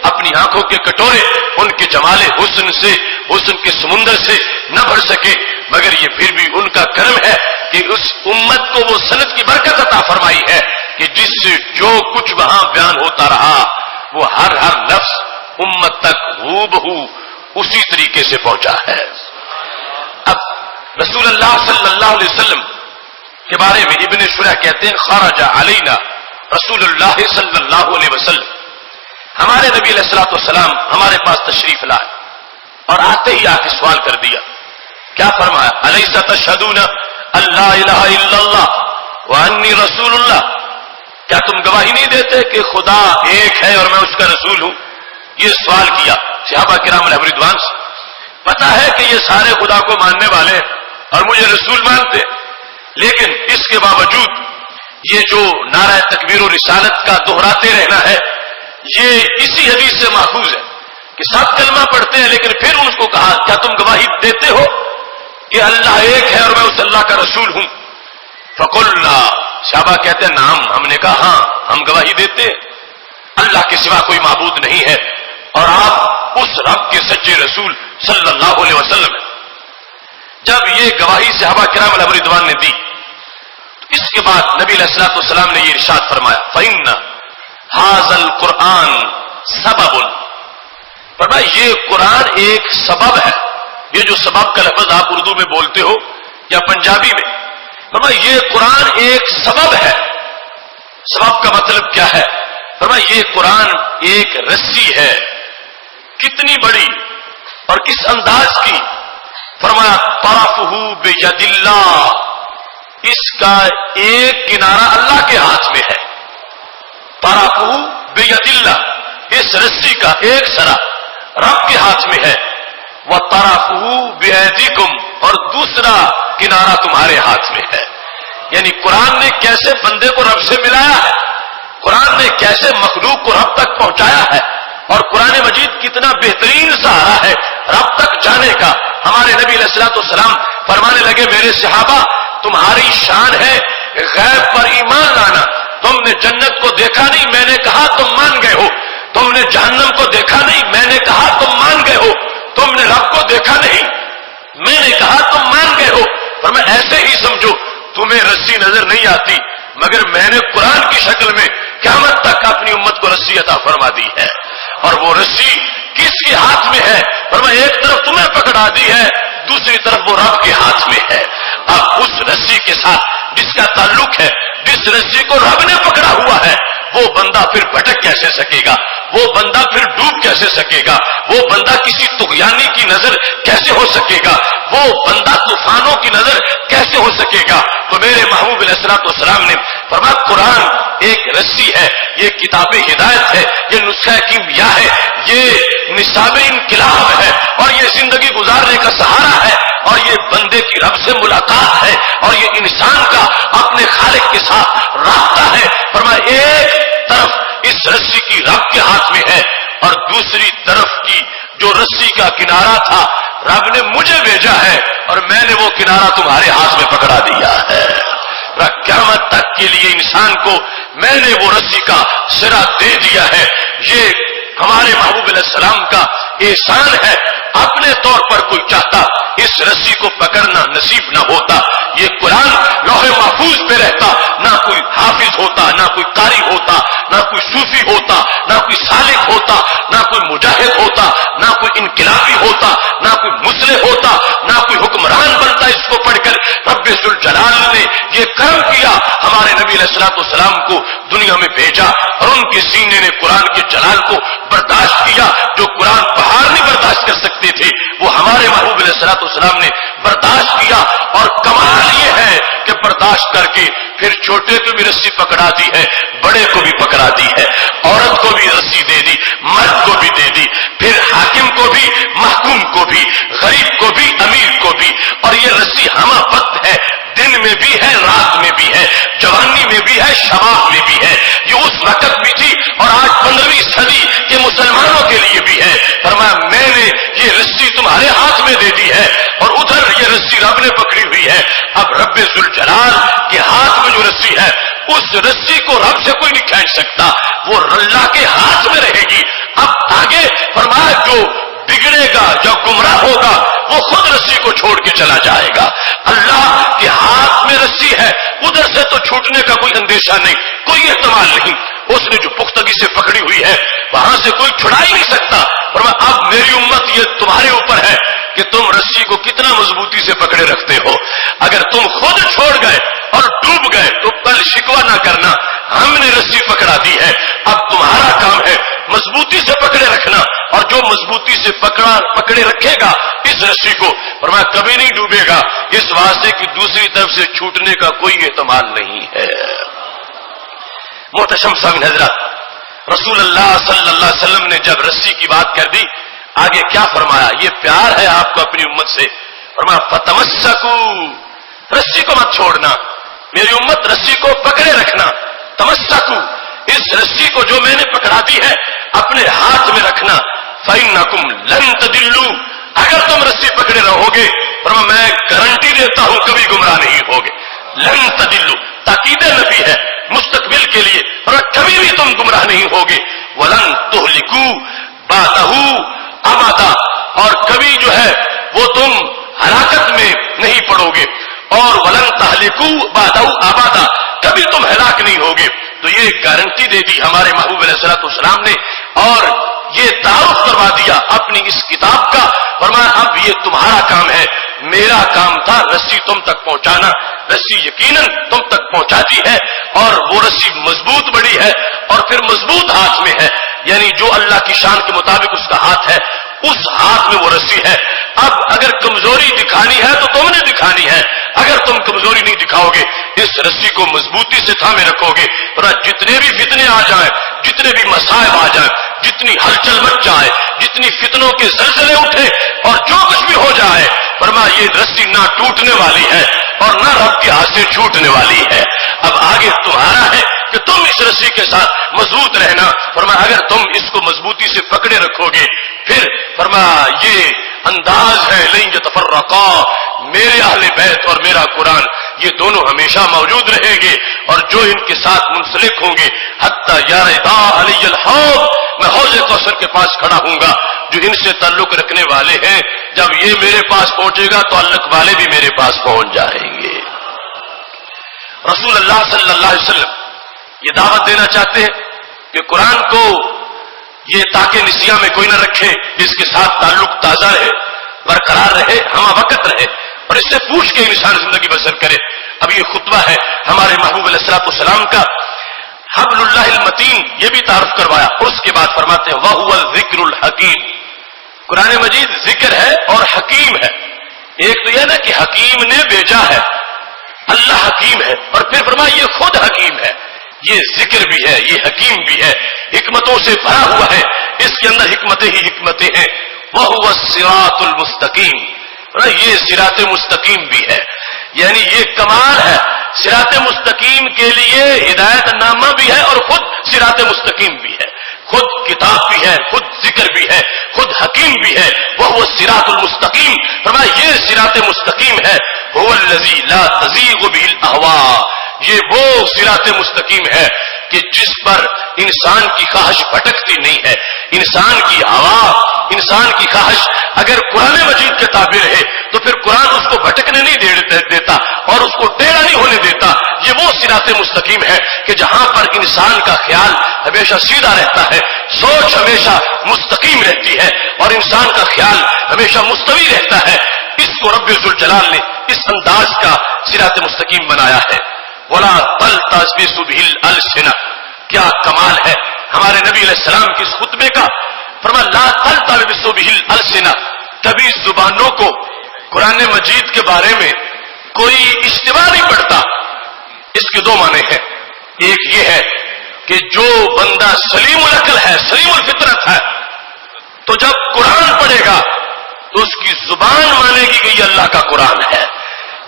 اپنی آنکھوں کے کٹورے ان کے جمال حسن سے, حسن کے سمندر سے نہ بھر سکے, مگر یہ پھر بھی ان کا کرم ہے کہ اس امت کو وہ سند کی برکت عطا فرمائی ہے کہ جس سے جو کچھ وہاں بیان ہوتا رہا وہ ہر لفظ امت تک ہو بہو اسی طریقے سے پہنچا ہے. اب رسول اللہ صلی اللہ علیہ وسلم کے بارے میں ابن شریح کہتے ہیں خرج علینا رسول اللہ صلی اللہ علیہ وسلم, ہمارے نبی علیہ الصلوۃ والسلام ہمارے پاس تشریف لائے اور آتے ہی آ کے سوال کر دیا. کیا فرمایا؟ الیس تشہدون اللہ الہ الا اللہ وانی رسول اللہ, کیا تم گواہی نہیں دیتے کہ خدا ایک ہے اور میں اس کا رسول ہوں؟ یہ سوال کیا صحابہ کرام علیہ رضوان سے. پتا ہے کہ یہ سارے خدا کو ماننے والے اور مجھے رسول مانتے, لیکن اس کے باوجود یہ جو نعرہ تکبیر و رسالت کا دہراتے رہنا ہے یہ اسی حدیث سے ماخوذ ہے کہ سب کلمہ پڑھتے ہیں لیکن پھر اس کو کہا کیا تم گواہی دیتے ہو کہ اللہ ایک ہے اور میں اس اللہ کا رسول ہوں؟ فقلنا, صحابہ کہتے ہیں نعم, ہم نے کہا ہاں ہم گواہی دیتے ہیں اللہ کے سوا کوئی معبود نہیں ہے اور آپ اس رب کے سچے رسول صلی اللہ علیہ وسلم. جب یہ گواہی صحابہ کرام علیہ رضوان نے دی, اس کے بعد نبی علیہ الصلوۃ والسلام نے یہ ارشاد فرمایا فإن هذا القرآن سبب, فرمایا یہ قرآن ایک سبب ہے. یہ جو سبب کا لفظ آپ اردو میں بولتے ہو یا پنجابی میں, فرمایا یہ قرآن ایک سبب ہے. سبب کا مطلب کیا ہے؟ فرمایا یہ قرآن ایک رسی ہے. کتنی بڑی اور کس انداز کی؟ فرمایا طرفہ بید اللہ, اس کا ایک کنارہ اللہ کے ہاتھ میں ہے. طرفہ بید اللہ, اس رسی کا ایک سرا رب کے ہاتھ میں ہے. وطرفہ بایدیکم, اور دوسرا کنارہ تمہارے ہاتھ میں ہے. یعنی قرآن نے کیسے بندے کو رب سے ملایا ہے، قرآن نے کیسے مخلوق کو رب تک پہنچایا ہے، اور قرآن مجید کتنا بہترین سہارا ہے رب تک جانے کا۔ ہمارے نبی علیہ الصلوۃ والسلام فرمانے لگے، میرے صحابہ تمہاری شان ہے غیب پر ایمان لانا، تم نے جنت کو دیکھا نہیں، میں نے کہا تم مان گئے ہو، تم نے جہنم کو دیکھا نہیں، میں نے کہا تم مان گئے ہو، تم نے رب کو دیکھا نہیں، میں نے کہا تم مان گئے ہو۔ فرمایا ایسے ہی سمجھو تمہیں رسی نظر نہیں آتی، مگر میں نے قرآن کی شکل میں قیامت تک اپنی امت کو رسی عطا فرما دی ہے، اور وہ رسی کس کے ہاتھ میں ہے؟ فرمایا ایک طرف تمہیں پکڑا دی ہے، دوسری طرف وہ رب کے ہاتھ میں ہے۔ اب اس رسی کے ساتھ جس کا تعلق ہے، جس رسی کو رب نے پکڑا ہوا ہے، وہ بندہ پھر بھٹک کیسے سکے گا، وہ بندہ پھر ڈوب کیسے سکے گا، وہ بندہ کسی طغیانی کی نظر کیسے ہو سکے گا، وہ بندہ طوفانوں کی نظر کیسے ہو سکے گا؟ تو میرے محبوب علیہ الصلوۃ والسلام نے فرمایا قرآن ایک رسی ہے، یہ کتاب ہدایت ہے، یہ نسخہ کیمیا ہے، یہ نصاب انقلاب ہے، اور یہ زندگی گزارنے کا سہارا ہے، اور یہ بندے کی رب سے ملاقات ہے، اور یہ انسان کا اپنے خالق کے ساتھ رابطہ ہے۔ فرمایا ایک طرف اس رسی کی رب کے ہاتھ میں ہے، اور دوسری طرف کی جو رسی کا کنارہ تھا رب نے مجھے بھیجا ہے، اور میں نے وہ کنارہ تمہارے ہاتھ میں پکڑا دیا ہے۔ قیامت تک کے لیے انسان کو میں نے وہ رسی کا سرا دے دیا ہے۔ یہ ہمارے محبوب علیہ السلام کا احسان ہے۔ اپنے طور پر کوئی چاہتا اس رسی کو پکڑنا نصیب نہ ہوتا، یہ قرآن لوح محفوظ پہ رہتا، نہ کوئی حافظ ہوتا، نہ کوئی قاری ہوتا، نہ کوئی صوفی ہوتا، نہ کوئی سالک ہوتا، نہ کوئی مجاہد ہوتا، نہ کوئی انقلابی ہوتا، نہ کوئی مصلح ہوتا، نہ کوئی حکمران بنتا۔ اس کو پڑھ کر رب ذوالجلال نے یہ کرم کیا، ہمارے نبی علیہ الصلوۃ والسلام کو دنیا میں بھیجا، اور ان کے سینے نے قرآن کے جلال کو برداشت کیا۔ جو قرآن پہاڑ نہیں برداشت کر سکتے تھے، وہ ہمارے محبوب علیہ الصلوۃ والسلام نے برداشت کیا، اور کمال یہ ہے کہ برداشت کر کے پھر چھوٹے کو بھی رسی پکڑا دی ہے، بڑے کو بھی پکڑا دی ہے، عورت کو بھی رسی دے دی، مرد کو بھی دے دی، پھر حاکم کو بھی، محکوم کو بھی، غریب کو بھی، امیر کو بھی، اور یہ رسی ہمہ پت ہے، دن میں بھی ہے، رات میں بھی ہے، جوانی میں بھی ہے، شباب میں بھی ہے۔ یہ اس وقت بھی تھی، اور آج 15ویں صدی کے مسلمانوں کے لیے بھی ہے۔ فرمایا میں نے یہ رسی تمہارے ہاتھ میں دے دی ہے، اور ادھر یہ رسی رب نے پکڑی ہوئی ہے۔ اب رب ذوالجلال کے ہاتھ میں جو رسی ہے، اس رسی کو رب سے کوئی نہیں کھینچ سکتا، وہ اللہ کے ہاتھ میں رہے گی۔ اب آگے فرمایا جو بگڑے گا، جو گمراہ ہوگا، وہ خود رسی کو چھوڑ کے چلا جائے گا۔ اللہ کے ہاتھ میں رسی ہے، ادھر سے تو چھوٹنے کا کوئی اندیشہ نہیں، کوئی احتمال نہیں۔ اس نے جو پختگی سے پکڑی ہوئی ہے، وہاں سے کوئی چھڑا ہی نہیں سکتا۔ فرمایا اب میری امت یہ تمہارے اوپر ہے کہ تم رسی کو کتنا مضبوطی سے پکڑے رکھتے ہو۔ اگر تم خود چھوڑ گئے اور ڈوب گئے تو کل شکوہ نہ کرنا، ہم نے رسی پکڑا دی ہے، اب تمہارا کام ہے مضبوطی سے پکڑے رکھنا، اور جو مضبوطی سے پکڑے رکھے گا اس رسی کو، فرمایا کبھی نہیں ڈوبے گا، اس واسطے کہ دوسری طرف سے چھوٹنے کا کوئی احتمال نہیں ہے۔ محتشم سامعین حضرات، رسول اللہ صلی اللہ علیہ وسلم نے جب رسی کی بات کر دی، آگے کیا فرمایا؟ یہ پیار ہے آپ کو اپنی امت سے۔ فرمایا فتمسکو، رسی کو مت چھوڑنا، میری امت رسی کو پکڑے رکھنا۔ تمسکو، اس رسی کو جو میں نے پکڑا دی ہے اپنے ہاتھ میں رکھنا۔ فإنکم لن تضلوا، اگر تم رسی پکڑے رہو گے، فرمایا میں گارنٹی دیتا ہوں کبھی گمراہ نہیں ہوگے۔ لن تضلوا تاکید نفی ہے مستقبل کے لیے، فرمایا کبھی بھی تم گمراہ نہیں ہوگے۔ ولن تہلکوا بعدہ ابدا، اور کبھی جو ہے وہ تم ہلاکت میں نہیں پڑو گے۔ اور ولن تہلکوا بعدہ ابدا، کبھی تم ہلاک نہیں ہوگے۔ تو یہ گارنٹی دے دی ہمارے محبوب علیہ الصلوۃ والسلام نے، اور یہ تعارف کروا دیا اپنی اس کتاب کا۔ فرمایا اب یہ تمہارا کام ہے، میرا کام تھا رسی تم تک پہنچانا، رسی یقیناً تم تک پہنچاتی ہے، اور وہ رسی مضبوط بڑی ہے، اور پھر مضبوط ہاتھ میں ہے، یعنی جو اللہ کی شان کے مطابق اس کا ہاتھ ہے، اس ہاتھ میں وہ رسی ہے۔ اب اگر کمزوری دکھانی ہے تو تم نے دکھانی ہے، اگر تم کمزوری نہیں دکھاؤ گے، اس رسی کو مضبوطی سے تھامے رکھو گے، تو جتنے بھی فتنے آ جائیں، جتنے بھی مصائب آ جائیں، جتنی ہلچل مچ جائے، جتنی فتنوں کے زلزلے اٹھے، اور جو کچھ بھی ہو جائے، فرمایا یہ رسی نہ ٹوٹنے والی ہے، اور نہ رب کے ہاتھ سے چھوٹنے والی ہے. اب آگے تمہارا ہے کہ تم اس رسی کے ساتھ مضبوط رہنا. فرمایا اگر تم اس کو مضبوطی سے پکڑے رکھو گے پھر فرمایا یہ انداز ہے لن یتفرقا، میرے اہل بیت اور میرا قرآن یہ دونوں ہمیشہ موجود رہیں گے اور جو ان کے ساتھ منسلک ہوں گے حتی یردا علی الحوض، میں حوض کوثر کے پاس کھڑا ہوں گا. جو ان سے تعلق رکھنے والے ہیں جب یہ میرے پاس پہنچے گا تو تعلق والے بھی میرے پاس پہنچ جائیں گے. رسول اللہ صلی اللہ علیہ وسلم یہ دعوت دینا چاہتے ہیں کہ قرآن کو یہ تاکہ نسیاں میں کوئی نہ رکھے، اس کے ساتھ تعلق تازہ رہے، برقرار رہے، ہمہ وقت رہے اور اس سے پوچھ کے انسان زندگی بسر کرے. اب یہ خطبہ ہے ہمارے محبوب علیہ الصلوۃ والسلام کا، حبل اللہ المتین، یہ بھی تعارف کروایا اور اس کے بعد فرماتے ہیں وَهُوَ الذِّكْرُ الْحَكِيمُ. قرآن مجید ذکر ہے اور حکیم ہے. ایک تو یہ نا کہ حکیم نے بھیجا ہے، اللہ حکیم ہے، اور پھر فرمایا یہ خود حکیم ہے. یہ ذکر بھی ہے، یہ حکیم بھی ہے، حکمتوں سے بھرا ہوا ہے، اس کے اندر حکمتیں ہی حکمتیں ہیں. وَهُوَ الصِّرَاطُ الْمُسْتَقِيمُ، یہ صراط مستقیم بھی ہے. یعنی یہ کمال ہے، صراط مستقیم کے لیے ہدایت نامہ بھی ہے اور خود صراط مستقیم بھی ہے، خود کتاب بھی ہے، خود ذکر بھی ہے، خود حکیم بھی ہے. وَهُوَ الصِّرَاطُ الْمُسْتَقِيمُ، فرمایا یہ صراط مستقیم ہے. هُوَ الَّذِي لَا تَزِيغُ بِهِ الْأَهْوَاءُ، یہ وہ صراط مستقیم ہے کہ جس پر انسان کی خواہش بھٹکتی نہیں ہے. انسان کی ہوا، انسان کی خواہش اگر قرآن مجید کے تابع رہے تو پھر قرآن اس کو بھٹکنے نہیں دیتا اور اس کو ٹیڑھا نہیں ہونے دیتا. یہ وہ صراط مستقیم ہے کہ جہاں پر انسان کا خیال ہمیشہ سیدھا رہتا ہے، سوچ ہمیشہ مستقیم رہتی ہے اور انسان کا خیال ہمیشہ مستوی رہتا ہے. اس کو رب ذوالجلال نے اس انداز کا صراط مستقیم بنایا ہے. وَلَا تَلْتَبِسُ بِهِ الْأَلْسِنَةُ، کیا کمال ہے ہمارے نبی علیہ السلام کے اس خطبے کا. فرمایا لا تلتبسوا به الالسنہ، کبھی زبانوں کو قرآن مجید کے بارے میں کوئی اشتباہ نہیں پڑتا. اس کے دو معنی ہیں. ایک یہ ہے کہ جو بندہ سلیم العقل ہے، سلیم الفطرت ہے، تو جب قرآن پڑھے گا تو اس کی زبان مانے گی کہ یہ اللہ کا قرآن ہے.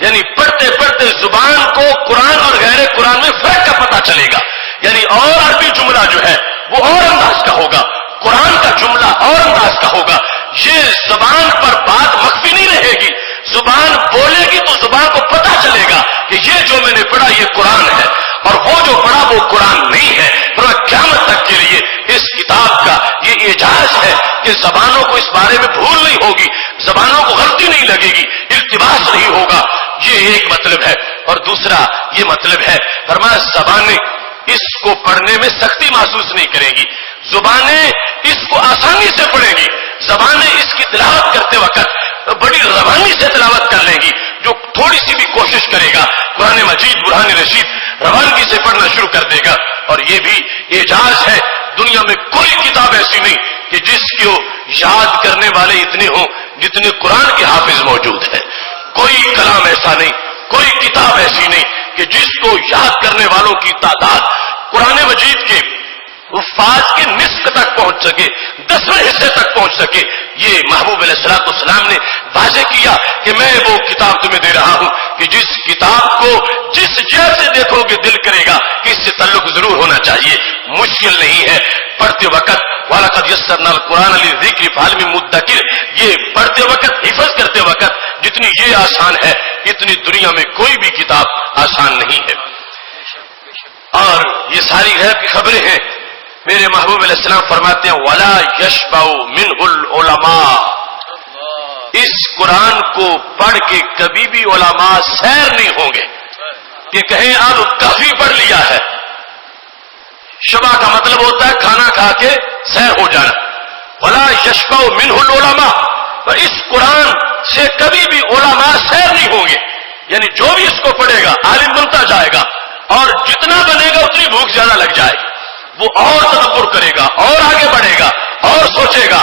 یعنی پڑھتے پڑھتے زبان کو قرآن اور غیر قرآن میں فرق کا پتہ چلے گا. یعنی اور عربی جملہ جو ہے وہ اور انداز کا ہوگا، قرآن کا جملہ اور انداز کا ہوگا. یہ زبان پر بات مخفی نہیں رہے گی، زبان بولے گی تو زبان کو پتہ چلے گا کہ یہ جو میں نے پڑھا یہ قرآن ہے اور وہ جو پڑھا وہ قرآن نہیں ہے. پر قیامت تک کے لیے اس کتاب کا یہ اعجاز ہے کہ زبانوں کو اس بارے میں بھول نہیں ہوگی، زبانوں کو غلطی نہیں لگے گی، التباس نہیں ہوگا. یہ ایک مطلب ہے. اور دوسرا یہ مطلب ہے فرمایا زبانیں اس کو پڑھنے میں سختی محسوس نہیں کریں گی، زبانیں اس کو آسانی سے پڑھیں گی، زبانیں اس کی تلاوت کرتے وقت بڑی روانی سے تلاوت کر لیں گی. جو تھوڑی سی بھی کوشش کرے گا قرآن مجید برہان رشید روانگی سے پڑھنا شروع کر دے گا. اور یہ بھی اعجاز ہے، دنیا میں کوئی کتاب ایسی نہیں کہ جس کو یاد کرنے والے اتنے ہوں جتنے قرآن کے حافظ موجود ہیں. کوئی کلام ایسا نہیں، کوئی کتاب ایسی نہیں کہ جس کو یاد کرنے والوں کی تعداد قرآن مجید کے حفاظ کے نصف تک پہنچ سکے، 10ویں حصے تک پہنچ سکے. یہ محبوب علیہ الصلوۃ والسلام نے واضح کیا کہ میں وہ کتاب تمہیں دے رہا ہوں کہ جس کتاب کو جس جیسے دیکھو گے دل کرے گا کہ اس سے تعلق ضرور ہونا چاہیے. مشکل نہیں ہے پڑھتے وقت. وَلَقَدْ يَسَّرْنَا الْقُرْآنَ لِلذِّكْرِ فَهَلْ مِن مُدَّكِرٍ، یہ پڑھتے وقت حفظ کرتے وقت جتنی یہ آسان ہے اتنی دنیا میں کوئی بھی کتاب آسان نہیں ہے. اور یہ ساری غیب کی خبریں ہیں. میرے محبوب علیہ السلام فرماتے ہیں وَلَا يَشْبَعُ مِنْهُ الْعُلَمَاءُ، اس قرآن کو پڑھ کے کبھی بھی علماء سیر نہیں ہوں گے کہ کہیں اب کافی پڑھ لیا ہے. شبع کا مطلب ہوتا ہے کھانا کھا کے سیر ہو جانا. وَلَا يَشْبَعُ مِنْهُ الْعُلَمَاءُ، پر اس قرآن سے کبھی بھی علماء سیر نہیں ہوں گے. یعنی جو بھی اس کو پڑھے گا عالم بنتا جائے گا اور جتنا بنے گا اتنی بھوک زیادہ لگ جائے گی. وہ اور تدبر کرے گا اور آگے بڑھے گا اور سوچے گا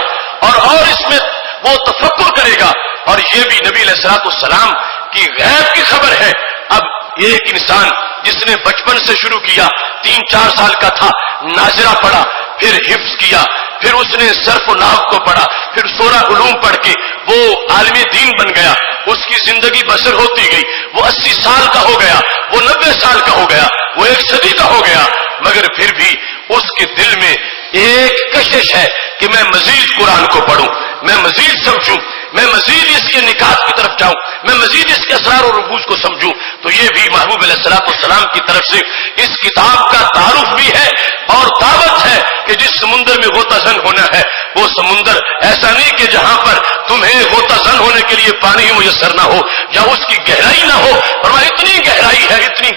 اور اس میں وہ تفکر کرے گا. اور یہ بھی نبی علیہ الصلوۃ والسلام کی غیب کی خبر ہے. اب ایک انسان جس نے بچپن سے شروع کیا، 3-4 سال کا تھا، ناظرہ پڑھا، پھر حفظ کیا، پھر اس نے صرف و نحو کو پڑھا، پھر 16 علوم پڑھ کے وہ عالم دین بن گیا. اس کی زندگی بسر ہوتی گئی، وہ 80 سال کا ہو گیا، وہ 90 سال کا ہو گیا، وہ 1 صدی کا ہو گیا، مگر پھر بھی اس کے دل میں ایک کشش ہے کہ میں مزید قرآن کو پڑھوں، میں مزید سمجھوں، میں مزید اس کے نکات کی طرف جاؤں، میں مزید اس کے اسرار اور رموز کو سمجھوں۔ تو یہ بھی محبوب علیہ السلام کی طرف سے اس کتاب کا تعارف بھی ہے اور دعوت ہے کہ جس سمندر میں غوطہ زن ہونا ہے وہ سمندر ایسا نہیں کہ جہاں پر تمہیں غوطہ زن ہونے کے لیے پانی ہی میسر نہ ہو یا اس کی گہرائی نہ ہو، اور اتنی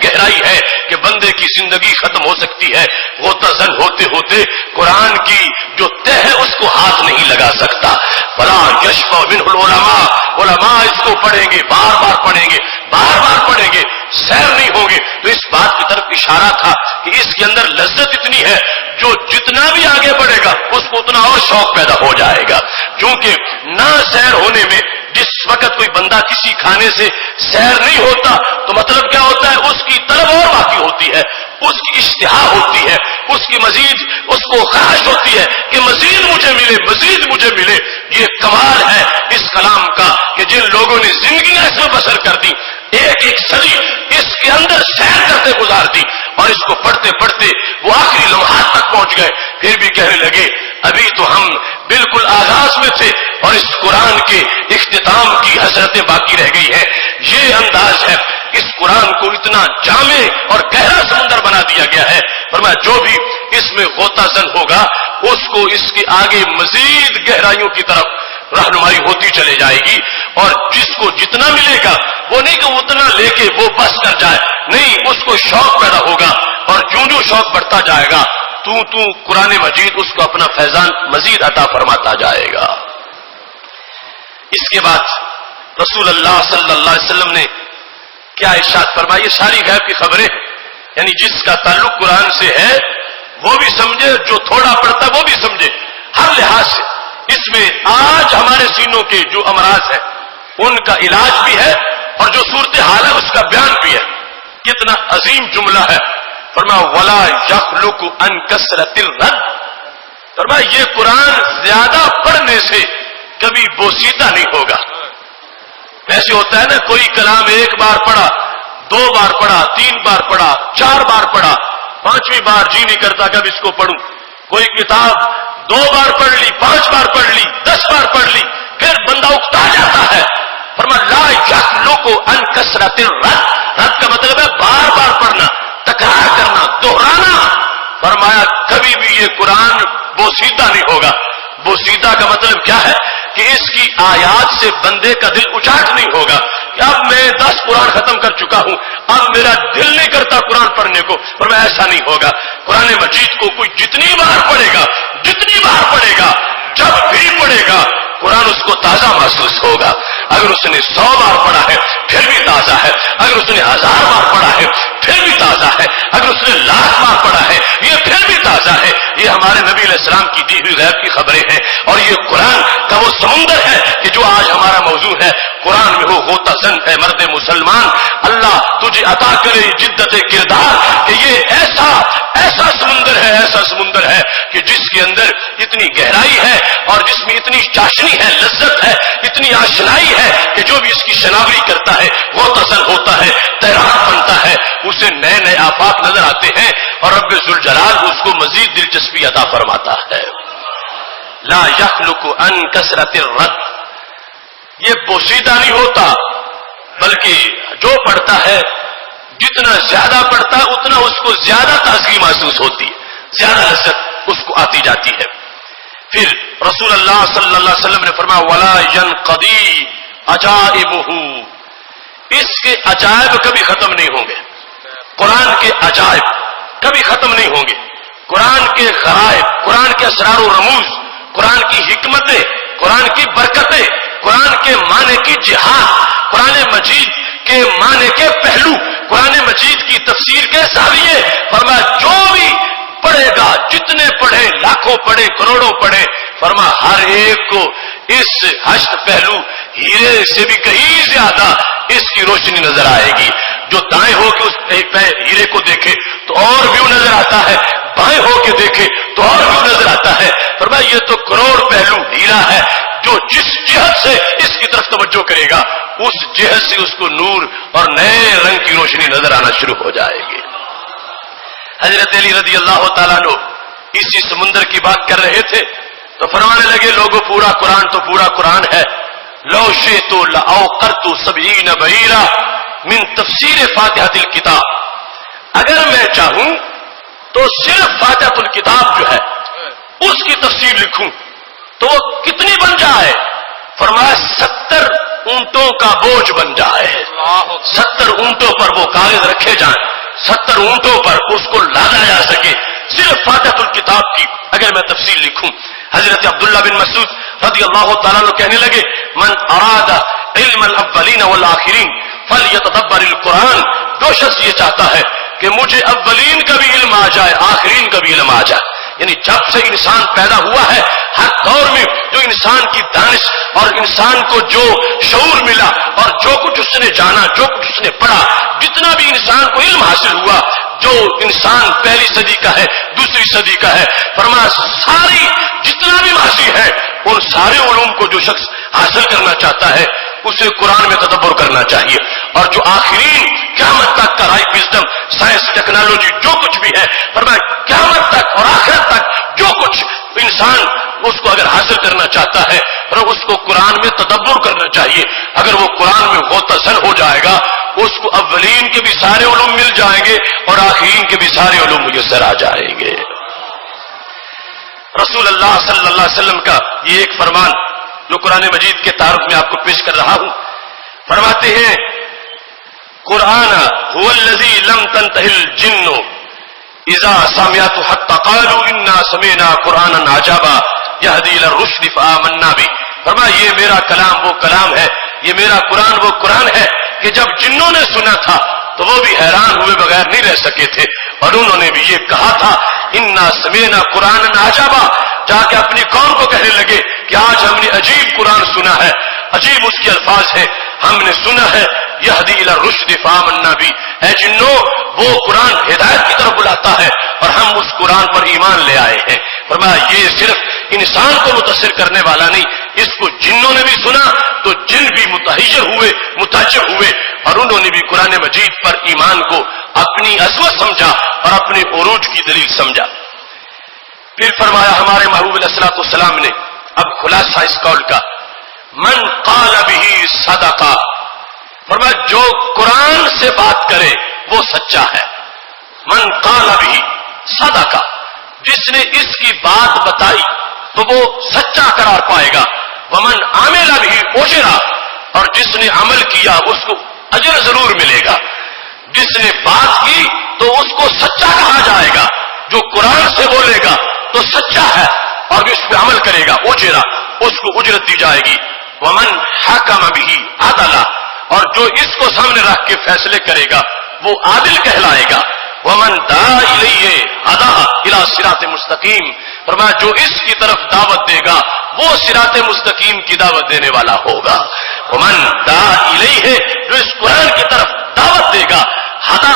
گہرائی ہے کہ بندے کی زندگی ختم ہو سکتی ہے، غوطہ زن ہوتے ہوتے قرآن کی جو تہ ہے اس کو ہاتھ نہیں لگا سکتا۔ فلا یشبع منہ العلماء، علماء اس کو پڑھیں گے، بار بار پڑھیں گے، بار بار پڑھیں گے، سیر نہیں ہوں گے۔ تو اس بات کی طرف اشارہ تھا کہ اس کے اندر لذت اتنی ہے جو جتنا بھی آگے بڑھے گا اس کو اتنا اور شوق پیدا ہو جائے گا، کیونکہ نہ سیر ہونے میں جس وقت کوئی بندہ کسی کھانے سے سیر نہیں ہوتا تو مطلب کیا ہوتا ہے، اس کی طلب اور باقی ہوتی ہے، اس کی اشتہا ہوتی ہے، اس کی مزید اس کو خواہش ہوتی ہے کہ مزید مجھے ملے، مزید مجھے ملے۔ یہ کمال ہے اس کلام کا کہ جن لوگوں نے زندگیاں اس میں بسر کر دی، ایک صدی اس کے اندر سیر کرتے گزار دی، اور اس کو پڑھتے پڑھتے وہ آخری لمحات تک پہنچ گئے، پھر بھی کہنے لگے ابھی تو ہم بالکل آغاز میں تھے اور اس قرآن کے اختتام کی حسرتیں باقی رہ گئی ہیں۔ یہ انداز ہے، اس قرآن کو اتنا جامع اور گہرا سمندر بنا دیا گیا ہے۔ فرمایا جو بھی اس میں غوطہ زن ہوگا اس کو اس کے آگے مزید گہرائیوں کی طرف رہنمائی ہوتی چلے جائے گی، اور جس کو جتنا ملے گا وہ نہیں کہ اتنا لے کے وہ بس کر جائے، نہیں، اس کو شوق پیدا ہوگا، اور جو شوق بڑھتا جائے گا تو قرآن مجید اس کو اپنا فیضان مزید عطا فرماتا جائے گا۔ اس کے بعد رسول اللہ صلی اللہ علیہ وسلم نے کیا ارشاد فرمایا؟ یہ ساری غیب کی خبریں، یعنی جس کا تعلق قرآن سے ہے وہ بھی سمجھے، جو تھوڑا پڑھتا وہ بھی سمجھے، ہر لحاظ سے اس میں آج ہمارے سینوں کے جو امراض ہیں ان کا علاج بھی ہے، اور جو صورتحال ہے اس کا بیان بھی ہے۔ کتنا عظیم جملہ ہے، فرمایا ولا یخلق عن کثرت الرد، فرمایا یہ قرآن زیادہ پڑھنے سے کبھی بوسیدہ نہیں ہوگا۔ ایسے ہوتا ہے نا، کوئی کلام ایک بار پڑھا، 2 بار پڑھا، 3 بار پڑھا، 4 بار پڑھا، 5ویں بار جی نہیں کرتا کہ اب اس کو پڑھوں۔ کوئی کتاب 2 بار پڑھ لی، 5 بار پڑھ لی، 10 بار پڑھ لی، پھر بندہ اکتا جاتا ہے۔ فرمایا لا یخلق عن کثرت الرد، رد کا مطلب ہے بار بار پڑھنا، تکرار کرنا، دہرانا۔ فرمایا کبھی بھی یہ قرآن بوسیدہ نہیں ہوگا۔ بوسیدہ کا مطلب کیا ہے کہ اس کی آیات سے بندے کا دل اچاٹ نہیں ہوگا کہ اب میں 10 قرآن ختم کر چکا ہوں، اب میرا دل نہیں کرتا قرآن پڑھنے کو، پر میں ایسا نہیں ہوگا۔ قرآن مجید کو کوئی جتنی بار پڑھے گا، جتنی بار پڑھے گا، جب بھی پڑھے گا، قرآن اس کو تازہ محسوس ہوگا۔ اگر اس نے 100 بار پڑھا ہے پھر بھی تازہ ہے، اگر اس نے 1000 بار پڑھا ہے پھر بھی تازہ ہے، اگر اس نے 1,00,000 بار پڑھا ہے یہ پھر بھی تازہ ہے۔ یہ ہمارے نبی علیہ السلام کی دی ہوئی غیب کی خبریں ہیں، اور یہ قرآن کا وہ سمندر ہے کہ جو آج ہمارا موضوع ہے۔ قرآن میں ہو غوطہ زن ہے مرد مسلمان، اللہ تجھے عطا کرے جدت کردار کہ یہ ایسا سمندر ہے، ایسا سمندر ہے کہ جس کے اندر اتنی گہرائی ہے اور جس میں اتنی چاشنی ہے، لذت ہے، اتنی آشنائی ہے کہ جو بھی اس کی شناوری کرتا ہے غوطہ زن ہوتا ہے، تیراک بنتا ہے، اسے نئے نئے آفاق نظر آتے ہیں، اور رب ذوالجلال اس کو مزید دلچسپی عطا فرماتا ہے۔ لا یخلق عن کثرت الرد، یہ بوسیدہ نہیں ہوتا، بلکہ جو پڑھتا ہے جتنا زیادہ پڑھتا ہے اتنا اس کو زیادہ تازگی محسوس ہوتی ہے، زیادہ لذت اس کو آتی جاتی ہے۔ پھر رسول اللہ صلی اللہ علیہ وسلم نے فرمایا ولا ينقضی عجائبہ، اس کے عجائب کبھی ختم نہیں ہوں گے۔ قرآن کے عجائب کبھی ختم نہیں ہوں گے، قرآن کے غرائب، قرآن کے اسرار و رموز، قرآن کی حکمتیں، قرآن کی برکتیں، قرآن کے معنی کی جہاد، قرآن مجید کے معنی کے پہلو، قرآن مجید کی تفسیر کے زاویے۔ فرمایا جو بھی پڑھے گا، جتنے پڑھے، لاکھوں پڑھے، کروڑوں پڑھے، فرمایا ہر ایک کو اس 8 پہلو ہیرے سے بھی کہیں زیادہ اس کی روشنی نظر آئے گی۔ جو دائیں ہو کے اس ہیرے کو دیکھے تو اور ویو نظر آتا ہے، بائیں ہو کے دیکھے تو اور ویو نظر آتا ہے۔ فرمایا یہ تو کروڑ پہلو ہیرا ہے، جو جس جہت سے اس کی طرف توجہ کرے گا اس جہت سے اس کو نور اور نئے رنگ کی روشنی نظر آنا شروع ہو جائے گی۔ حضرت علی رضی اللہ تعالیٰ عنہ اسی سمندر کی بات کر رہے تھے تو فرمانے لگے لوگوں پورا قرآن تو پورا قرآن ہے، لو شئت لأوقرت 70 بعیرا من تفسیر فاتحۃ الکتاب، اگر میں چاہوں تو صرف فاتحۃ الکتاب جو ہے اس کی تفسیر لکھوں تو وہ کتنی بن جائے؟ فرمایا 70 اونٹوں کا بوجھ بن جائے، 70 اونٹوں پر وہ کاغذ رکھے جائیں، 70 اونٹوں پر اس کو لادا جا سکے صرف فاتحۃ الکتاب کی اگر میں تفسیر لکھوں۔ حضرت عبداللہ بن مسعود رضی اللہ تعالیٰ عنہ کہنے لگے من اراد علم الاولین والآخرین فلیتدبر القرآن، جو شخص یہ چاہتا ہے کہ مجھے اولین کا بھی علم آ جائے آخرین کا بھی علم آ جائے، یعنی جب سے انسان پیدا ہوا ہے ہر دور میں جو انسان کی دانش اور انسان کو جو شعور ملا اور جو کچھ اس نے جانا، جو کچھ اس نے پڑھا، جتنا بھی انسان کو علم حاصل ہوا، جو انسان پہلی صدی کا ہے دوسری صدی کا ہے، فرمایا ساری جتنا بھی ماضی ہے ان سارے علوم کو جو شخص حاصل کرنا چاہتا ہے اسے قرآن میں تدبر کرنا چاہیے، اور جو آخرین قیامت تک کا رائٹ وزڈم سائنس ٹیکنالوجی جو کچھ بھی ہے فرمایا قیامت تک اور آخرت تک جو کچھ انسان اس کو اگر حاصل کرنا چاہتا ہے اور اس کو قرآن میں تدبر کرنا چاہیے، اگر وہ قرآن میں غوطہ ہو جائے گا اس کو اولین کے بھی سارے علوم مل جائیں گے اور آخرین کے بھی سارے علوم میسر آ جائیں گے۔ رسول اللہ صلی اللہ علیہ وسلم کا یہ ایک فرمان جو قرآن مجید کے تعارف میں آپ کو پیش کر رہا ہوں، فرماتے ہیں قرآن هو الذی لم تنتهی الجن اذا سمعت حتى قالوا انا سمعنا قرآنا عجبا یہدی الی الرشد فآمنا به، فرمایا یہ میرا کلام وہ کلام ہے، یہ میرا قرآن وہ قرآن ہے کہ جب جنوں نے سنا تھا تو وہ بھی حیران ہوئے بغیر نہیں رہ سکے تھے، اور انہوں نے بھی یہ کہا تھا انا سمعنا قرآنا عجبا، جا کے اپنی قوم کو کہنے لگے کہ آج ہم نے عجیب قرآن سنا ہے، عجیب اس کے الفاظ ہیں، ہم نے سنا ہے یہدی الی الرشد فآمنا به، اے جنوں وہ قرآن ہدایت کی طرف بلاتا ہے اور ہم اس قرآن پر ایمان لے آئے ہیں۔ فرمایا یہ صرف انسان کو متاثر کرنے والا نہیں، اس کو جنوں نے بھی سنا تو جن بھی متحیر ہوئے متاثر ہوئے اور انہوں نے بھی قرآن مجید پر ایمان کو اپنی عظمت سمجھا اور اپنے عروج کی دلیل سمجھا۔ پھر فرمایا ہمارے محبوب علیہ الصلوۃ والسلام نے اب خلاصہ اس قول کا من قال به صدقہ، فرمایا جو قرآن سے بات کرے وہ سچا ہے، من قال به صدقہ، جس نے اس کی بات بتائی تو وہ سچا قرار پائے گا، ومن عمل به اجر، اور جس نے عمل کیا اس کو اجر ضرور ملے گا، جس نے بات کی تو اس کو سچا کہا جائے گا، جو قرآن سے بولے گا تو سچا ہے اور جو اس پہ عمل کرے گا اجرا اس کو اجرت دی جائے گی، ومن حکم به عدلا، اور جو اس کو سامنے رکھ کے فیصلے کرے گا وہ عادل کہلائے گا، ومن دعا الیہ ہدی الی صراط مستقیم، فرمایا جو اس کی طرف دعوت دے گا وہ صراط مستقیم کی دعوت دینے والا ہوگا، ومن دعا الیہ، جو اس قرآن کی طرف دعوت دے گا، ہدی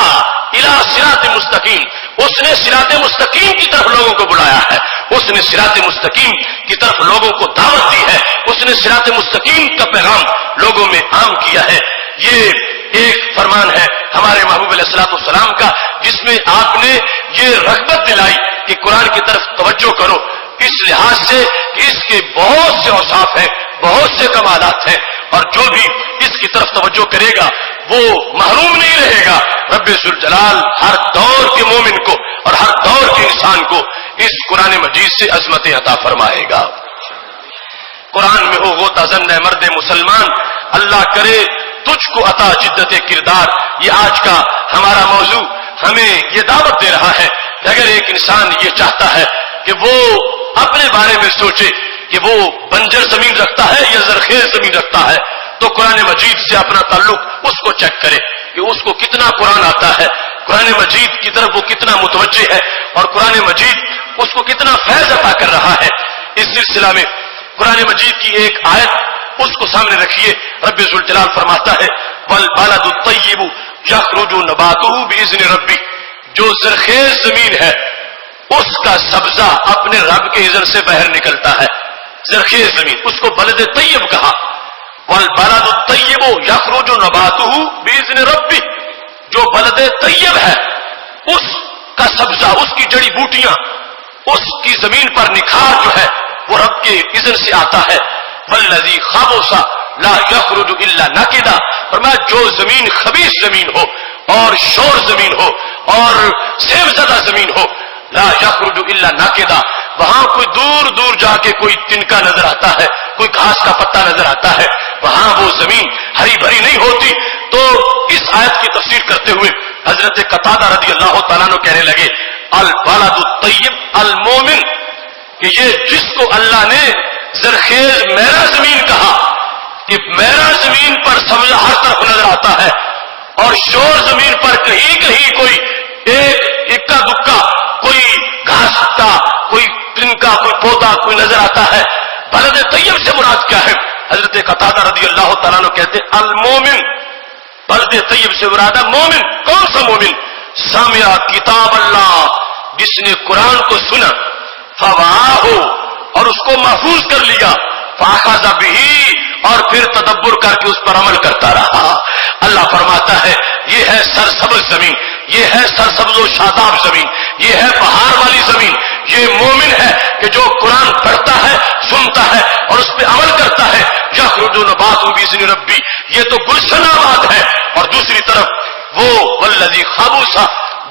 الی صراط مستقیم، اس نے صراط مستقیم کی طرف لوگوں کو بلایا ہے، اس نے صراط مستقیم کی طرف لوگوں کو دعوت دی ہے، اس نے صراط مستقیم کا پیغام لوگوں میں عام کیا ہے۔ یہ ایک فرمان ہے ہمارے محبوب علیہ الصلوۃ والسلام کا جس میں آپ نے یہ رغبت دلائی کہ قرآن کی طرف توجہ کرو، اس لحاظ سے کہ اس کے بہت سے اوصاف ہیں، بہت سے کمالات ہیں، اور جو بھی اس کی طرف توجہ کرے گا وہ محروم نہیں رہے گا۔ رب ذوالجلال ہر دور کے مومن کو اور ہر دور کے انسان کو اس قرآن مجید سے عظمتیں عطا فرمائے گا۔ قرآن میں ہو غوطہ زن مرد مسلمان، اللہ کرے تجھ کو عطا جدت کردار، یہ آج کا ہمارا موضوع ہمیں یہ دعوت دے رہا ہے کہ اگر ایک انسان یہ چاہتا ہے کہ وہ اپنے بارے میں سوچے کہ وہ بنجر زمین رکھتا ہے یا زرخیز زمین رکھتا ہے تو قرآن مجید سے اپنا تعلق اس کو چیک کرے کہ اس کو کتنا قرآن آتا ہے، قرآن مجید کی طرف وہ کتنا متوجہ ہے اور قرآن مجید اس کو کتنا فیض عطا کر رہا ہے۔ اس سلسلہ میں قرآن مجید کی ایک آیت اس کو سامنے رکھیے، رب ذوالجلال فرماتا ہے والبلد الطیب یخرج نباتہ باذن ربی، جو زرخیز زمین ہے اس کا سبزہ اپنے رب کے اذن سے باہر نکلتا ہے۔ زرخیز زمین، اس کو بلد طیب کہا. والبلد الطیب یخرج نباتہ باذن ربہ، جو بلد طیب ہے اس کا سبزہ، اس کی جڑی بوٹیاں، اس کی زمین پر نکھار جو ہے وہ رب کے اذن سے آتا ہے. والذی خبث لا یخرج الا نکدا، فرمایا جو زمین خبیث زمین ہو اور شور زمین ہو اور سیب زدہ زمین ہو، لا یخرج الا نکدا، وہاں کوئی دور دور جا کے کوئی تنکا نظر آتا ہے، کوئی گھاس کا پتا نظر آتا ہے، وہاں وہ زمین ہری بھری نہیں ہوتی. تو اس آیت کی تفسیر کرتے ہوئے حضرت قتادہ رضی اللہ تعالیٰ عنہ کہنے لگے البلد الطیب المومن، کہ یہ جس کو اللہ نے زرخیز میرا زمین کہا کہ میرا زمین پر سبزہ ہر طرف نظر آتا ہے اور شور زمین پر کہیں کہیں کوئی ایک اکا دکا کوئی گھاس کا کوئی تنکا کوئی پودا کوئی نظر آتا ہے. بلد طیب سے مراد کیا ہے؟ حضرت قتادہ رضی اللہ تعالیٰ عنہ کہتے المومن، بلد طیب سے مراد ہے مومن. کون سا مومن؟ سامع کتاب اللہ، جس نے قرآن کو سنا، فوعاہ، اور اس کو محفوظ کر لیا، فاخذ بہ، اور پھر تدبر کر کے اس پر عمل کرتا رہا. اللہ فرماتا ہے یہ ہے سرسبز زمین، یہ ہے سرسبز و شاداب زمین، یہ ہے پہاڑ والی زمین. یہ مومن ہے کہ جو قرآن پڑھتا ہے، سنتا ہے اور اس پہ عمل کرتا ہے. یخرج نباتہ باذن ربہ، یہ تو گلشن آباد ہے. اور دوسری طرف وہ والذی خبث،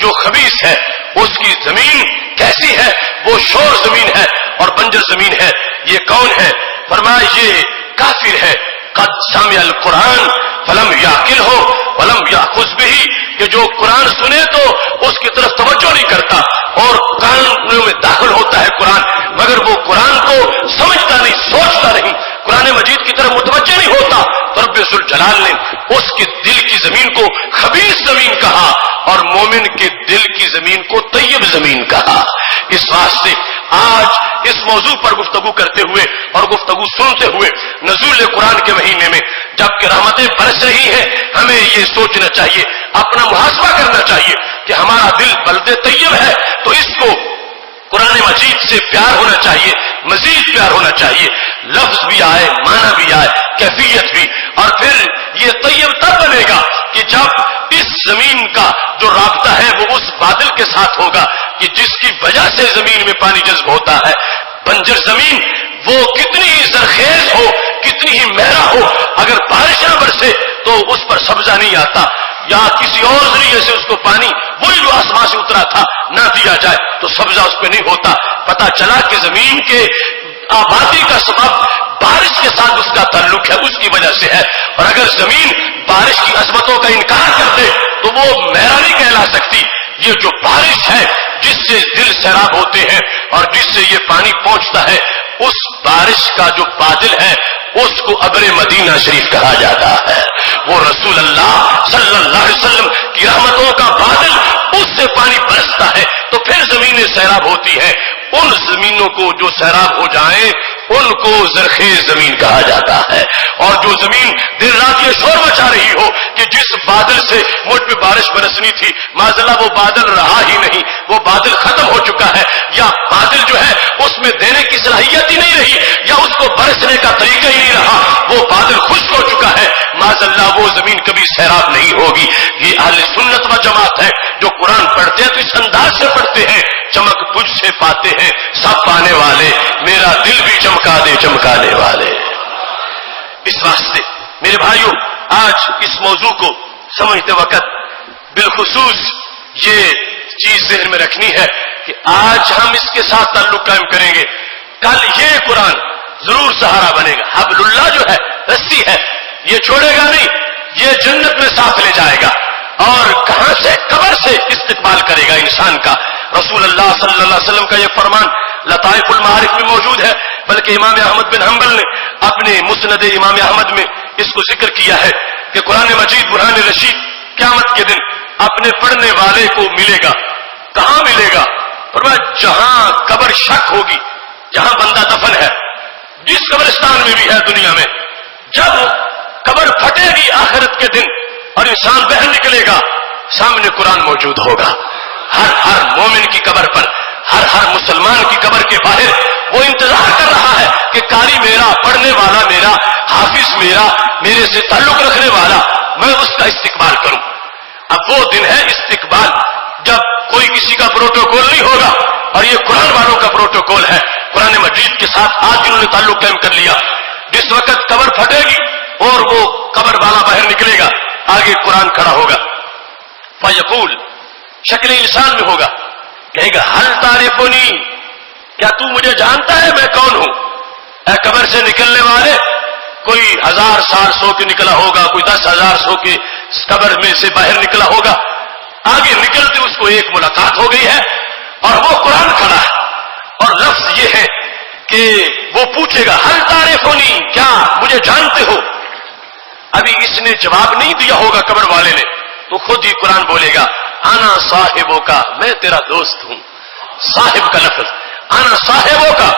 جو خبیث ہے اس کی زمین کیسی ہے؟ وہ شور زمین ہے اور بنجر زمین ہے. یہ کون ہے؟ فرمایا یہ کافر ہے. قد سمع القرآن فلم یعقلہ ولم یأخذ بہ، کہ جو قرآن سنے تو اس کی طرف توجہ نہیں کرتا اور کانوں میں داخل ہوتا ہے قرآن، مگر وہ قرآن کو سمجھتا نہیں، سوچتا نہیں، قرآن مجید کی طرف متوجہ نہیں ہوتا. تو رب ذوالجلال نے اس کے دل کی زمین کو خبیث زمین کہا اور مومن کے دل کی زمین کو طیب زمین کہا. اس واسطے آج اس موضوع پر گفتگو کرتے ہوئے اور گفتگو سنتے ہوئے نزول قرآن کے مہینے میں جبکہ رحمتیں برس رہی ہیں، ہمیں یہ سوچنا چاہیے، اپنا محاسبہ کرنا چاہیے کہ ہمارا دل بلد طیب ہے تو اس کو قرآن مجید سے پیار ہونا چاہیے، مزید پیار ہونا چاہیے، لفظ بھی آئے، معنی بھی آئے، کیفیت بھی. اور پھر یہ طیب تب بنے گا کہ جب اس زمین کا جو رابطہ ہے وہ اس بادل کے ساتھ ہوگا کہ جس کی وجہ سے زمین میں پانی جذب ہوتا ہے. بنجر زمین وہ کتنی ہی زرخیز ہو، کتنی ہی مہرا ہو، اگر بارش نہ برسے تو اس پر سبزہ نہیں آتا، یا کسی اور ذریعے سے اس کو پانی وہی جو آسمان سے اترا تھا نہ دیا جائے تو سبزہ اس پہ نہیں ہوتا. پتا چلا کہ زمین کے آبادی کا سبب بارش کے ساتھ اس کا تعلق ہے، اس کی وجہ سے ہے. اور اگر زمین بارش کی عظمتوں کا انکار کر دے تو وہ مہرا نہیں کہلا سکتی. یہ جو بارش ہے جس سے دل سیراب ہوتے ہیں اور جس سے یہ پانی پہنچتا ہے، اس بارش کا جو بادل ہے اس کو ابر مدینہ شریف کہا جاتا ہے. وہ رسول اللہ صلی اللہ علیہ وسلم کی رحمتوں کا بادل، اس سے پانی برستا ہے تو پھر زمینیں سیراب ہوتی ہیں. ان زمینوں کو جو سیراب ہو جائیں ان کو زرخیز زمین کہا جاتا ہے. اور جو زمین دن رات یہ شور مچا رہی ہو کہ جس بادل سے مجھ پہ بارش برسنی تھی معذاللہ وہ بادل رہا ہی نہیں، وہ بادل ختم ہو چکا ہے، یا بادل جو ہے اس میں دینے کی صلاحیت ہی نہیں رہی، یا اس کو برسنے کا طریقہ ہی نہیں رہا، وہ بادل خشک ہو چکا ہے، معذاللہ وہ زمین کبھی سیراب نہیں ہوگی. یہ اہل سنت و جماعت ہے جو قرآن پڑھتے ہیں تو اس انداز سے پڑھتے ہیں، چمک تجھ سے پاتے ہیں سب پانے والے، میرا دل بھی چمکا دے چمکانے والے. اس واسطے میرے بھائیوں آج اس موضوع کو سمجھتے وقت بالخصوص یہ چیز ذہن میں رکھنی ہے کہ آج ہم اس کے ساتھ تعلق قائم کریں گے، کل یہ قرآن ضرور سہارا بنے گا. حبل اللہ جو ہے رسی ہے، یہ چھوڑے گا نہیں، یہ جنت میں ساتھ لے جائے گا. اور کہاں سے؟ قبر سے استقبال کرے گا انسان کا. رسول اللہ صلی اللہ علیہ وسلم کا یہ فرمان لطائف المعارف میں موجود ہے، بلکہ امام احمد بن حنبل نے اپنے مسند امام احمد میں اس کو ذکر کیا ہے کہ قرآن مجید برہان رشید قیامت کے دن اپنے پڑھنے والے کو ملے گا. کہاں ملے گا؟ فرمایا جہاں قبر شک ہوگی، جہاں بندہ دفن ہے، جس قبرستان میں بھی ہے دنیا میں، جب قبر پھٹے گی آخرت کے دن اور انسان باہر نکلے گا، سامنے قرآن موجود ہوگا. ہر مومن کی قبر پر، ہر مسلمان کی قبر کے باہر وہ انتظار کر رہا ہے کہ قاری میرا میرے سے تعلق رکھنے والا میں اس کا استقبال کروں. اب وہ دن ہے استقبال جب کوئی کسی کا پروٹوکول نہیں ہوگا، اور یہ قرآن والوں کا پروٹوکول ہے. قرآن مجید کے ساتھ آج انہوں نے تعلق قائم کر لیا. جس وقت قبر پھٹے گی اور وہ قبر والا باہر نکلے گا، آگے قرآن کھڑا ہوگا. فیقول شکل انسان میں ہوگا، کہے گا ہل تعرفنی، کیا تو مجھے جانتا ہے میں کون ہوں؟ اے قبر سے نکلنے والے، کوئی 1000 سال سو کے نکلا ہوگا، کوئی 10,000 سو کے قبر میں سے باہر نکلا ہوگا. آگے نکلتے اس کو ایک ملاقات ہو گئی ہے اور وہ قرآن کھڑا ہے. اور لفظ یہ ہے کہ وہ پوچھے گا ہل تعرفنی، کیا مجھے جانتے ہو؟ ابھی اس نے جواب نہیں دیا ہوگا قبر والے نے، تو خود ہی قرآن بولے گا انا صاحبوں کا، میں تیرا دوست ہوں. صاحب کا لفظ انا صاحبوں کا،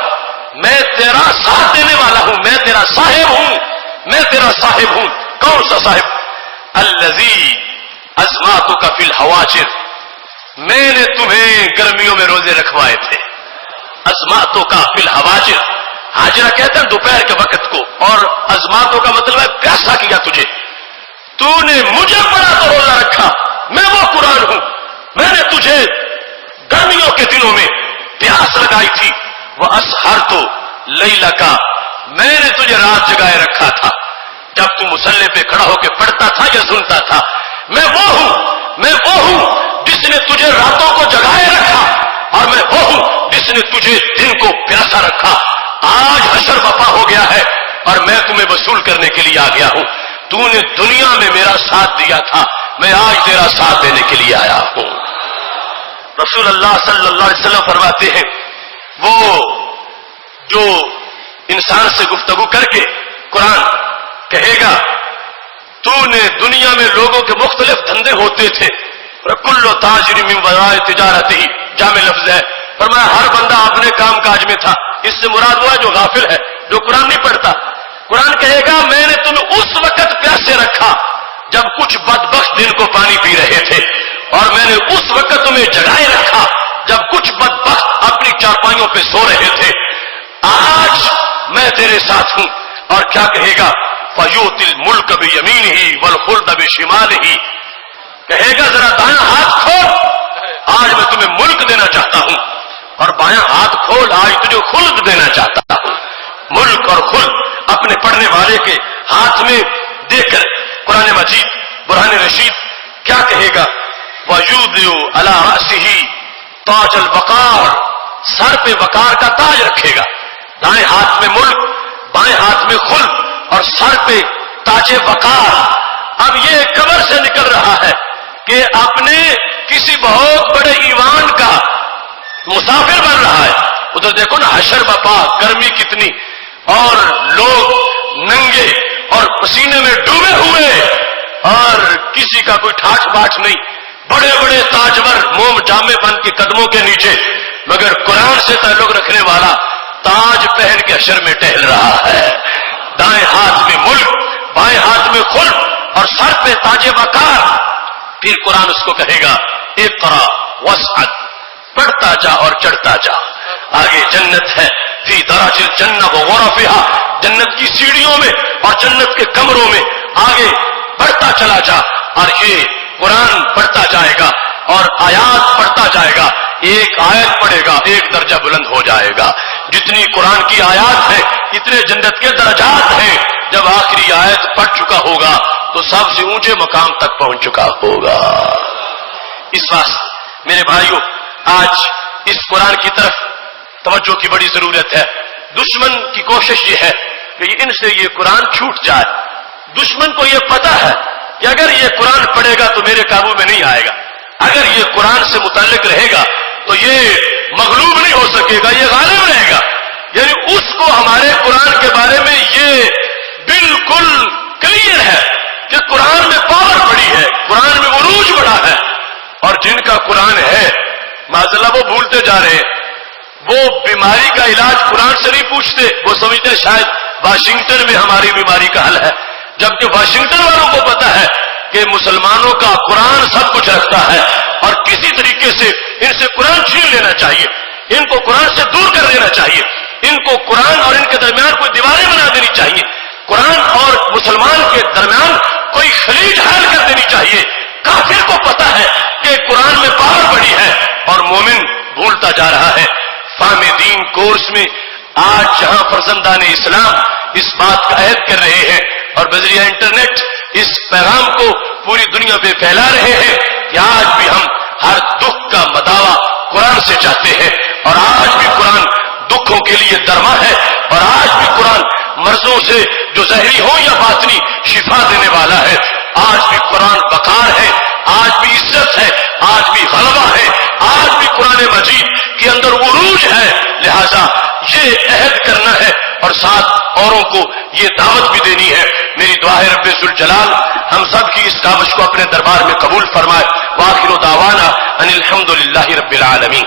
میں تیرا ساتھ دینے والا ہوں، میں تیرا صاحب ہوں، میں تیرا صاحب ہوں. کون سا صاحب؟ الذی ازماتک فی الحواجر، میں نے تمہیں گرمیوں میں روزے رکھوائے تھے. ازماتوں کا فی الحواجر، حاجرہ کہتے ہیں دوپہر کے وقت کو، اور ازماتوں کا مطلب ہے پیاسا کیا تجھے، تو نے مجھے پڑھا تو روزہ رکھا. میں وہ قرآن ہوں، میں نے تجھے گرمیوں کے دنوں میں پیاس لگائی تھی. وہ اسحر تو لیلا کا، میں نے تجھے رات جگائے رکھا تھا جب تم مصلی پہ کھڑا ہو کے پڑھتا تھا یا سنتا تھا. میں وہ ہوں جس نے تجھے راتوں کو جگائے رکھا، اور میں وہ ہوں جس نے تجھے دن کو پیاسا رکھا. آج حشر وفا ہو گیا ہے اور میں تمہیں وصول کرنے کے لیے آ گیا ہوں. تو نے دنیا میں میرا ساتھ دیا تھا، میں آج تیرا ساتھ دینے کے لیے آیا ہوں. رسول اللہ صلی اللہ علیہ وسلم فرماتے ہیں وہ جو انسان سے گفتگو کر کے قرآن کہے گا تو نے دنیا میں لوگوں کے مختلف دھندے ہوتے تھے، کل تاجر من وراء تجارت ہی، جامع لفظ ہے. فرمایا ہر بندہ اپنے کام کاج میں تھا. اس سے مراد ہوا جو غافل ہے، جو قرآن نہیں پڑھتا. قرآن کہے گا میں نے تمہیں اس وقت پیاسے رکھا جب کچھ بدبخت دن کو پانی پی رہے تھے، اور میں نے اس وقت تمہیں جگائے رکھا جب کچھ بدبخت اپنی چارپائیوں پہ سو رہے تھے. آج میں تیرے ساتھ ہوں. اور کیا کہے گا فَيُؤْتِ الْمُلْكَ بِيَمِينِهِ وَالْخُلْدَ بِشِمَالِهِ، کہے گا ذرا دائیں ہاتھ کھول، آج میں تمہیں ملک دینا چاہتا ہوں، اور بائیں ہاتھ کھول، آج تجھے خلد دینا چاہتا ہوں. ملک اور خلد اپنے پڑھنے والے کے ہاتھ میں دے کر قرآن مجید برہان رشید کیا کہے گا وَيُوضِعُ عَلَى رَأْسِهِ تاج الوقار، سر پہ وقار کا تاج رکھے گا. دائیں ہاتھ میں ملک، بائیں ہاتھ میں خلد، اور سر پہ تاج وقار. اب یہ قبر سے نکل رہا ہے کہ اپنے کسی بہت بڑے ایوان کا مسافر بن رہا ہے. ادھر دیکھو نا حشر بپا، گرمی کتنی، اور لوگ ننگے اور پسینے میں ڈوبے ہوئے، اور کسی کا کوئی ٹھاٹ باٹ نہیں. بڑے بڑے تاجور موم جامے بن کے قدموں کے نیچے، مگر قرآن سے تعلق رکھنے والا تاج پہن کے حشر میں ٹہل رہا ہے. دائیں ہاتھ میں ملک، بائیں ہاتھ میں خلد، اور سر پہ تاج وقار. پھر قرآن اس کو کہے گا اقرا واسعد، پڑھتا جا اور چڑھتا جا. آگے جنت ہے، فی دراج الجنہ وغرفها، جنت کی سیڑھیوں میں اور جنت کے کمروں میں. آگے پڑھتا چلا جا، اور یہ قرآن پڑھتا جائے گا اور آیات پڑھتا جائے گا. ایک آیت پڑھے گا ایک درجہ بلند ہو جائے گا. جتنی قرآن کی آیات ہیں اتنے جنت کے درجات ہیں. جب آخری آیت پڑھ چکا ہوگا تو سب سے اونچے مقام تک پہنچ چکا ہوگا. اس واسطے میرے بھائیوں آج اس قرآن کی طرف توجہ کی بڑی ضرورت ہے. دشمن کی کوشش یہ ہے کہ ان سے یہ قرآن چھوٹ جائے. دشمن کو یہ پتا ہے کہ اگر یہ قرآن پڑھے گا تو میرے قابو میں نہیں آئے گا، اگر یہ قرآن سے متعلق رہے گا تو یہ مغلوب نہیں ہو سکے گا، یہ غالب رہے گا. یعنی اس کو ہمارے قرآن کے بارے میں یہ بالکل کلیئر ہے کہ قرآن میں پاور بڑی ہے، قرآن میں عروج بڑا ہے. اور جن کا قرآن ہے معذاللہ وہ بھولتے جا رہے ہیں. وہ بیماری کا علاج قرآن سے نہیں پوچھتے، وہ سمجھتے شاید واشنگٹن میں ہماری بیماری کا حل ہے، جبکہ واشنگٹن والوں کو پتا ہے کہ مسلمانوں کا قرآن سب کچھ رکھتا ہے. اور کسی طریقے سے ان سے قرآن چھین لینا چاہیے، ان کو قرآن سے دور کر دینا چاہیے، ان کو قرآن اور ان کے درمیان کوئی دیواریں بنا دینی چاہیے. قرآن اور مسلمان کے درمیان کوئی خلیج حائل کر دینی چاہیے. کافر کو پتا ہے کہ قرآن میں پاور بڑی ہے اور مومن بھولتا جا رہا ہے. فہم دین کورس میں آج جہاں فرزندان اسلام اس بات کا عہد کر رہے ہیں اور بذریعہ انٹرنیٹ اس پیغام کو پوری دنیا پہ پھیلا رہے ہیں کہ آج بھی ہم ہر دکھ کا مداوا قرآن سے چاہتے ہیں اور آج بھی قرآن دکھوں کے لیے درما ہے اور آج بھی قرآن مرضوں سے جو ظاہری ہو یا باطنی شفا دینے والا ہے. آج بھی قرآن وقار ہے, آج بھی عزت ہے, آج بھی غلبہ ہے, آج بھی قرآن مجید کے اندر عروج ہے. لہذا یہ عہد کرنا ہے اور ساتھ اوروں کو یہ دعوت بھی دینی ہے. میری دعا ہے رب ذوالجلال ہم سب کی اس کاوش کو اپنے دربار میں قبول فرمائے. وآخر دعوانا ان الحمد للہ رب العالمین.